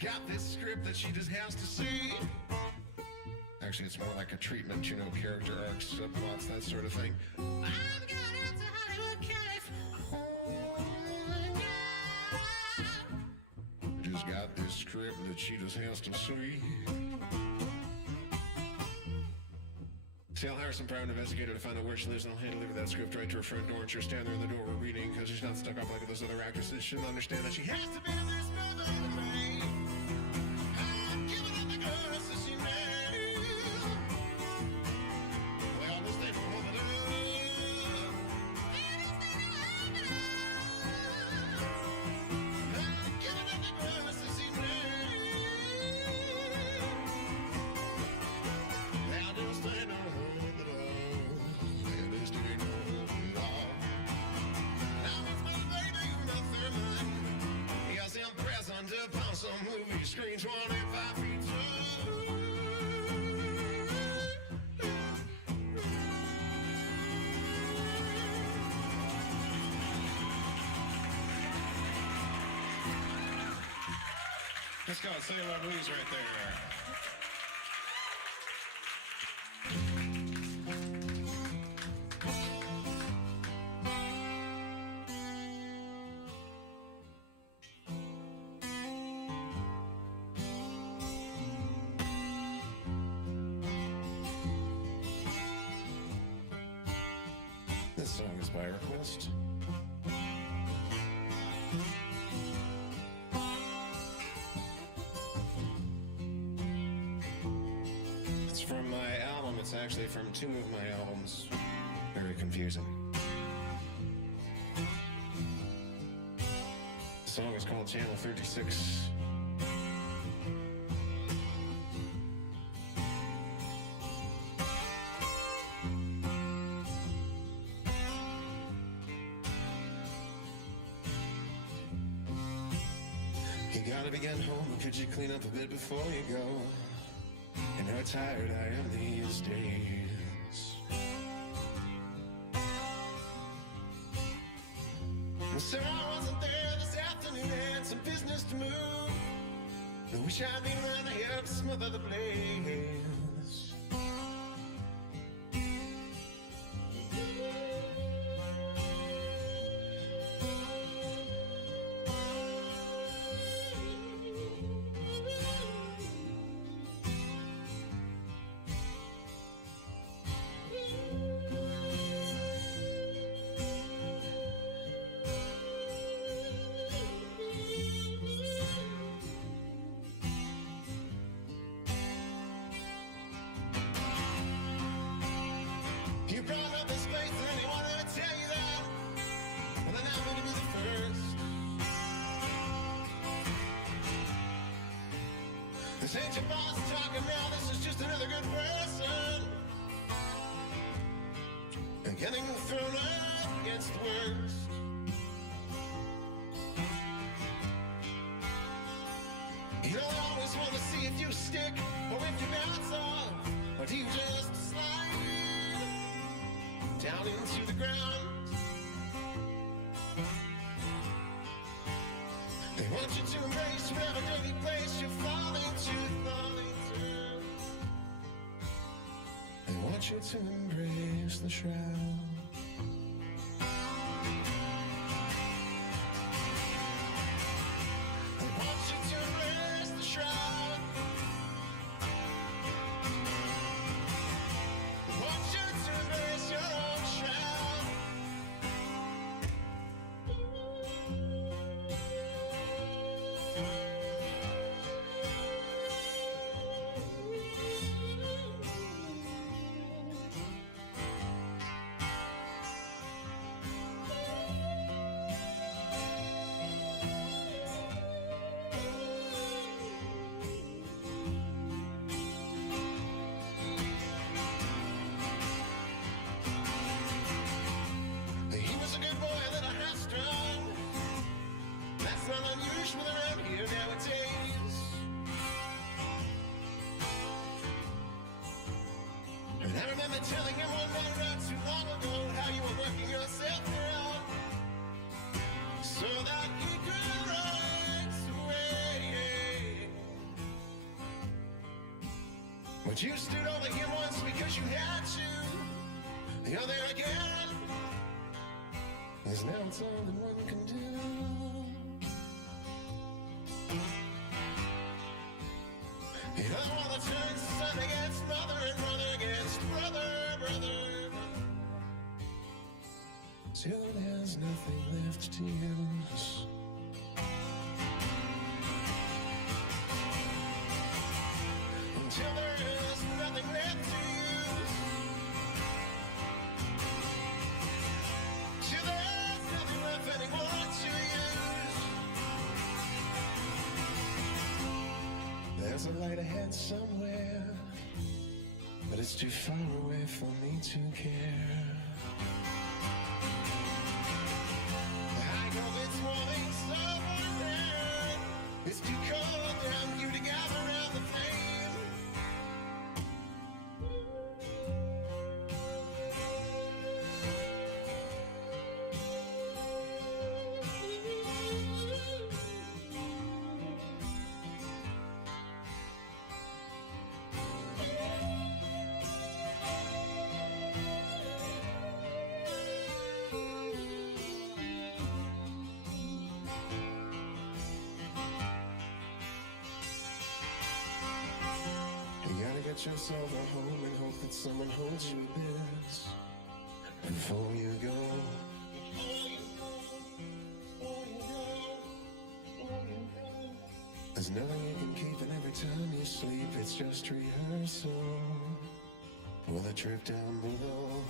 got this script that she just has to see. Actually, it's more like a treatment, you know, character arcs, subplots, that sort of thing. I'm gonna to Hollywood, California. Just got this script that she just has to see. Tell Harrison, private investigator, to find out where she lives, and I'll hand deliver that script right to her front door, and she'll stand there in the door reading, because she's not stuck up like those other actresses. She'll understand that she has to be in this movie with me. I'm giving up the girls that she made. Well, this thing will hold it up. I'm giving up the girls that she made. Now this thing don't hold it up. And this thing don't hold it up. Now it's my baby, nothing man. Yes, I'm present upon some movie screen 25 feet tall. Let's go, Sailor Blues right there. This song is by request. It's from my album. It's actually from two of my albums. Very confusing. The song is called Channel 36. You gotta begin home, could you clean up a bit before you go? And how tired I am these days. So I wasn't there this afternoon, had some business to move. I wish I'd been around to help smother the blaze. You brought up this place and anyone ever tell you that? Well, then I'm gonna be the first. This ain't your boss talking now, this is just another good person. And getting thrown up against the worst. You don't always want to see if you stick or if you bounce off, or do you just slide down into the ground? They want you to embrace whatever dirty place you fall into. They want you to embrace the shroud. They want you to embrace the shroud. They want you to embrace your own shroud. He was a good boy, a little high-strung. That's not unusual around here nowadays. And I remember telling him one night not too long ago how you were working yourself around so that he could rise away. But you stood over him once because you had to. You're there again. 'Cause now it's all that one can do. You don't want to turn son against mother and brother against brother. Till there's nothing left to use. Until there is nothing left to use. Till there's nothing left anymore to use. There's a light ahead somewhere, but it's too far away for me to care. I know this morning somewhere, it's too cold down here to gather around the flame. Get yourself a home and hope that someone holds you in this before you go. There's nothing you can keep, and every time you sleep, it's just rehearsal for the trip down below.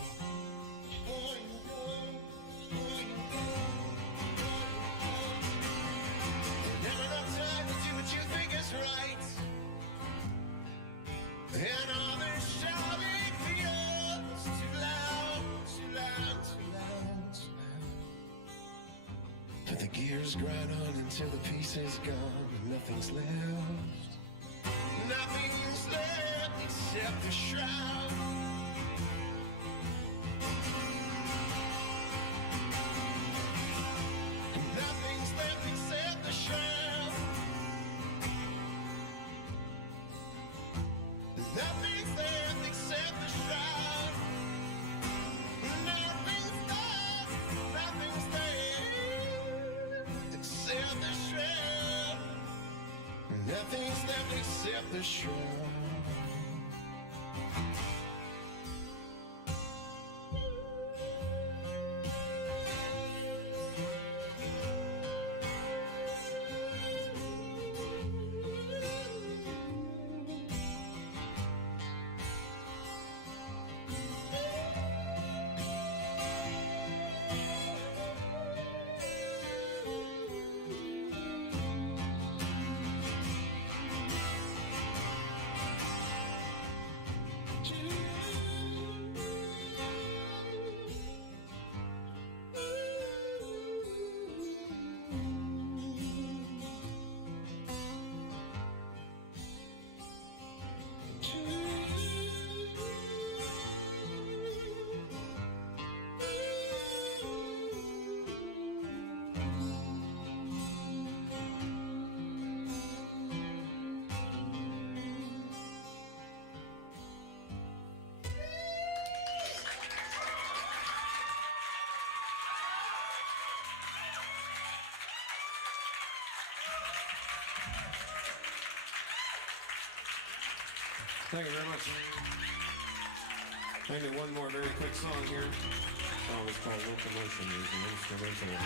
Never enough time to do what you think is right. And others shouting for yours, too loud, too loud, too loud, too loud. But the gears grind on until the piece is gone and nothing's left. Nothing's left except the shroud. Nothing's left except the shroud. Nothing's left except the shroud. Nothing's left except the shroud. Nothing's left except the shroud. Thank you very much. Maybe one more very quick song here. The song is called Locomotion. It's an instrumental.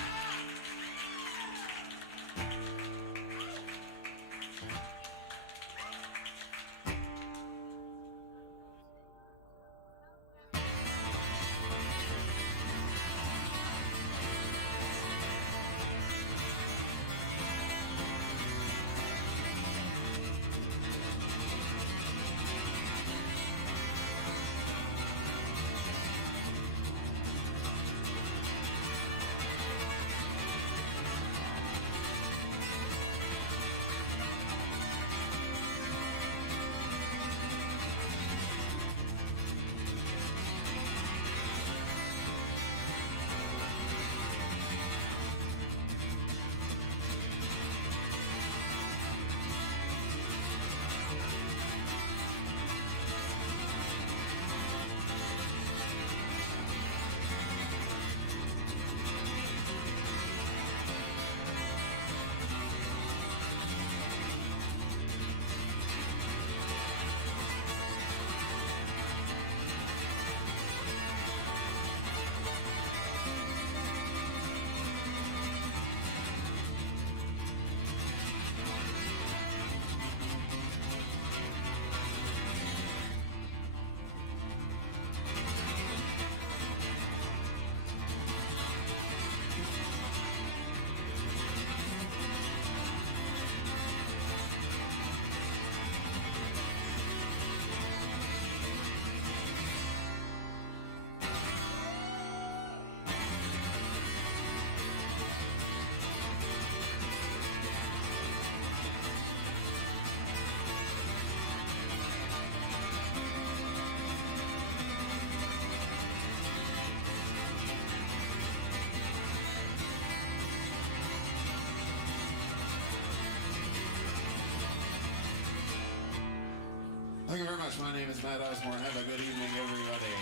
is Matt Osborne. Have a good evening, everybody.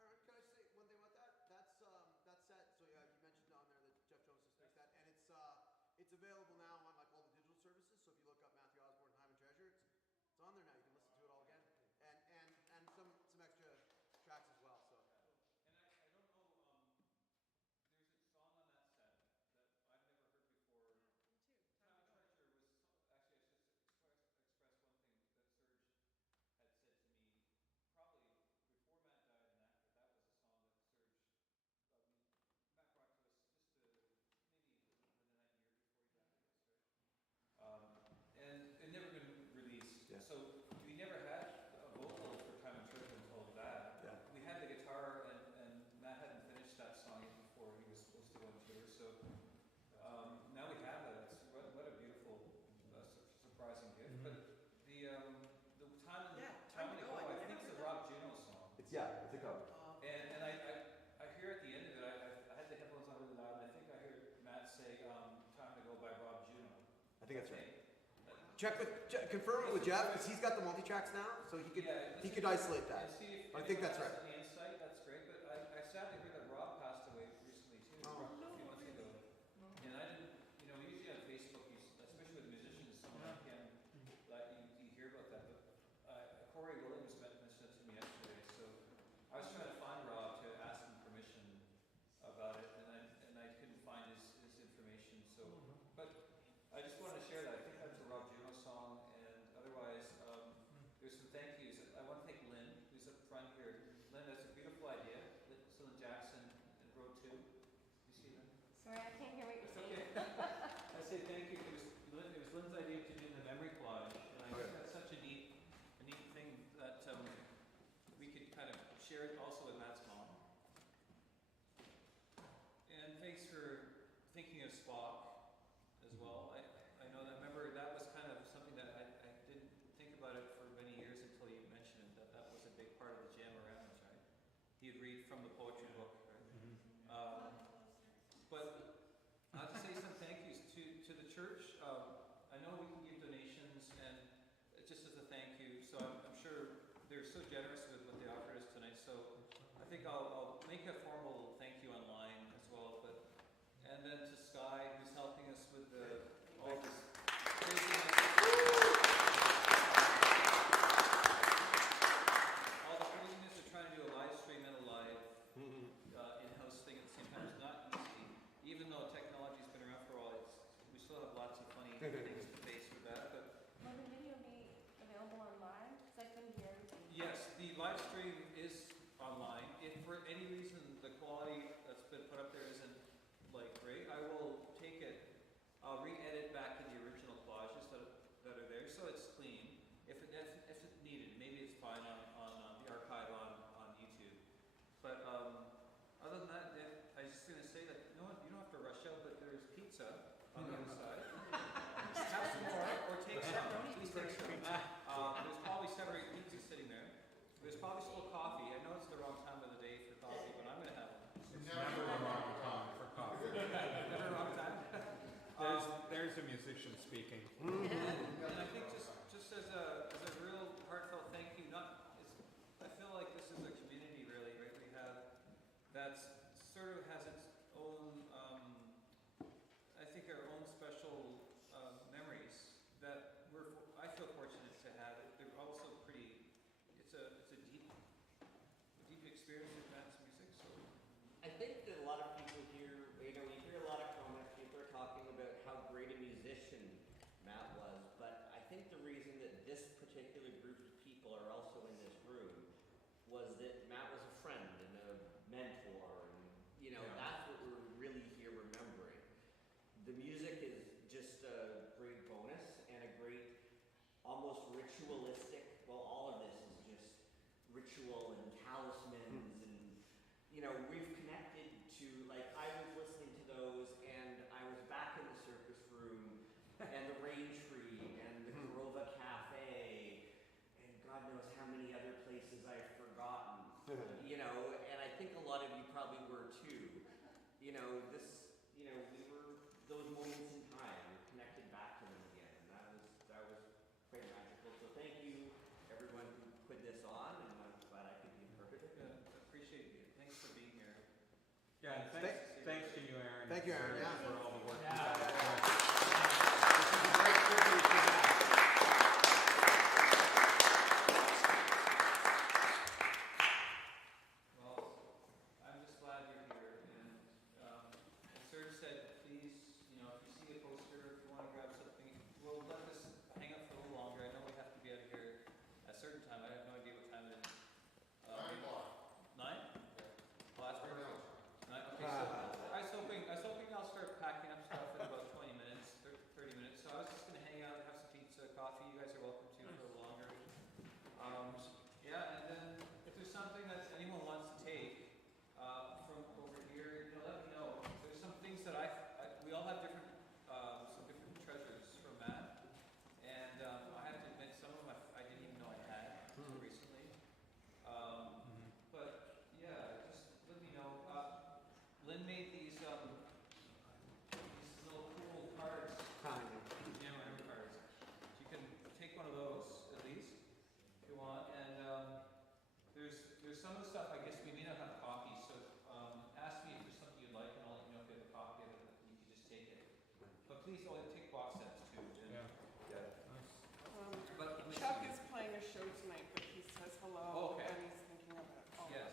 Aaron, can I say one thing about that? That set. So yeah, you mentioned on there that Jeff Jones just mixed that, and it's available now on like all the digital services. So if you look up Matthew Osborne Time and Treasure, it's on there now. You can listen to it all again, and some extra tracks as well. So. And I don't know, there's a song on that set that I've never heard before. Me too. Time and Treasure was, actually I should express one thing that Serge had said to me, probably before Matt died and after. That was a song that Serge, Matt brought to us just maybe within that year before he died, I guess, right? And it never been released. Yeah. So we never had a vocal for Time and Treasure until that. Yeah. We had the guitar, and Matt hadn't finished that song yet before he was supposed to go on tour. So now we have it. It's what a beautiful, surprising gift. But the time to go, I think it's a Rob Juno song. It's a cover. And I hear at the end of it, I had the headphones on really loud, and I think I heard Matt say, "Time to Go" by Rob Juno. I think that's right. Confirm it with Jeff, because he's got the multi-tracks now, so he could isolate that. And see if I think that's anyone right. has any insight, that's great, but I sadly heard that Rob passed away recently too, a few months ago. And I didn't, usually on Facebook, especially with musicians, someone can let you hear about that, but Corey Williams mentioned it to me yesterday, so I was trying to find Rob to ask him permission about it, and I couldn't find his information, so, but I just wanted to share that. I think that's a Rob Juno song, and otherwise, there's some thank yous. I want to thank Lynn, who's up front here. Lynn, that's a beautiful idea. Lynn Jackson in row 2. You see Lynn? Sorry, I can't hear what you're Okay. saying. I say thank you. It was Lynn's idea to do the memory collage, and I think that's such a neat thing that we could kind of share it also with Matt's mom. And thanks for thinking of Spock as well. I know that, remember, that was kind of something that I didn't think about it for many years until you mentioned it, that was a big part of the jam-arounds, right? He'd read from the poetry book, right? But I'll just say some thank yous to the church. I know we can give donations, and just as a thank you, so I'm sure they're so generous with what they offered us tonight, so I think I'll make a formal thank you online as well, and then to Sky, who's helping us with all this craziness. All the craziness of trying to do a live stream and a live in-house thing at the same time is not easy. Even though technology's been around for a while, we still have lots of funny things to face with that. But Will the video be available online? Because I couldn't hear everything. yes, the live stream is online. If for any reason the quality that's been put up there isn't great, I will take it. I'll re-edit back to the original collages that are there, so it's clean. If it needed, maybe it's fine on the archive on YouTube. But other than that, I was just gonna say that you don't have to rush out, but there's pizza on the other side. Have some more, or take some. Please take some. There's probably 7 or 8 pizzas sitting there. There's probably still coffee. I know it's the wrong time of the day for coffee, but I'm gonna have one. Never the wrong time for coffee. Never the wrong time. There's a musician speaking. And I think just as a real heartfelt thank you, I feel like this is a community really, right? We have that's sort of has its own, I think our own special memories that I feel fortunate to have. They're also it's a deep experience with Matt's music. So I think that a lot of people here, you hear a lot of comments, people are talking about how great a musician Matt was, but I think the reason that this You know, and I think a lot of you probably were too. You know, those moments in time, we're connected back to them again, and that was quite magical. So thank you, everyone who put this on, and I'm glad I could be a part of it. Yeah, appreciate you. Thanks for being here. Yeah, and thanks to you, Aaron. Thank you, Aaron. Yeah. For all the work Yeah. you've done. This is a great tribute to Matt. Well, I'm just glad you're here, and as Serge said, please, you know, if you see a poster, if you want to grab something, we'll let this hang up for a little longer. I know we have to be out of here at a certain time. I have no idea what time it is. 9 o'clock. 9? Well, that's perfect. 9? Okay, so I was hoping I'll start packing up stuff in about 20 minutes, 30 minutes. So I was just going to hang out, have some pizza, coffee. You guys are welcome to for a little longer. Yeah, and then if there's something that anyone wants to take from over here, you know, let me know. There's some things that we all have different, some different treasures from Matt, and I have to admit some of them I didn't even know I had until recently. But yeah, just let me know. Lynn made these little cool cards. Yeah, whatever cards. You can take one of those at least if you want. And there's some of the stuff I guess we may not have copies. So ask me if there's something you'd like, and I'll let you know if you have a copy of it, and you can just take it. But please only take box sets too. And, But Chuck is playing a show tonight, but he says hello, Oh, okay. and he's thinking of it. Oh. Yes.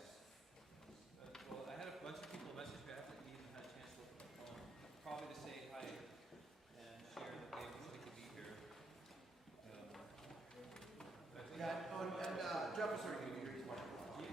Well, I had a bunch of people message me. I haven't even had a chance to look at my phone. Probably to say hi and share that they could be here. I think Yeah, oh, and Jeff was starting to hear his microphone.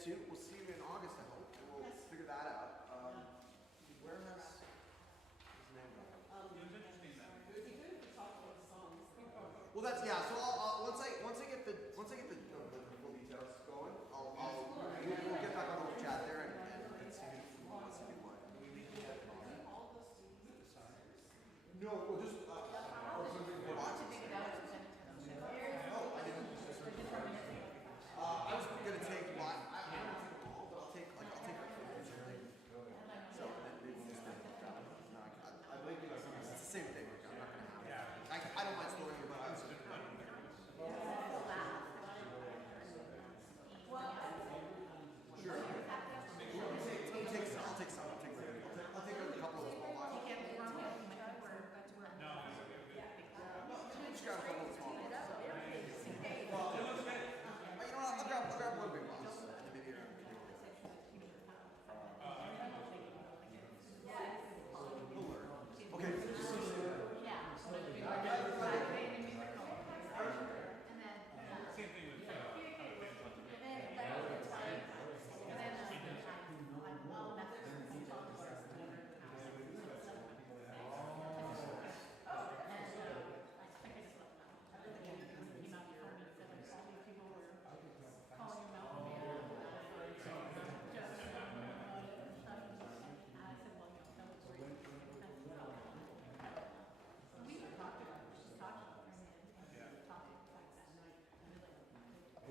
get to. We'll see you in August, I hope, and we'll figure that out. Where has his name gone? It was interesting that. Well, that's yeah. So once I get the full details going, we'll get back on the little chat there and see what. No, we'll just. I was gonna take what I don't take them all, but I'll take like photos or something. So maybe we'll just think about that. No, I believe it's the same thing. Like, I'm not gonna have it. I don't mind storing it, but I'm just sure. I'll take some. I'll take a couple of the small ones. Just grab a couple of the small ones. Well, you know what? I'll grab one big box. Maybe okay. Same thing with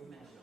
Yeah.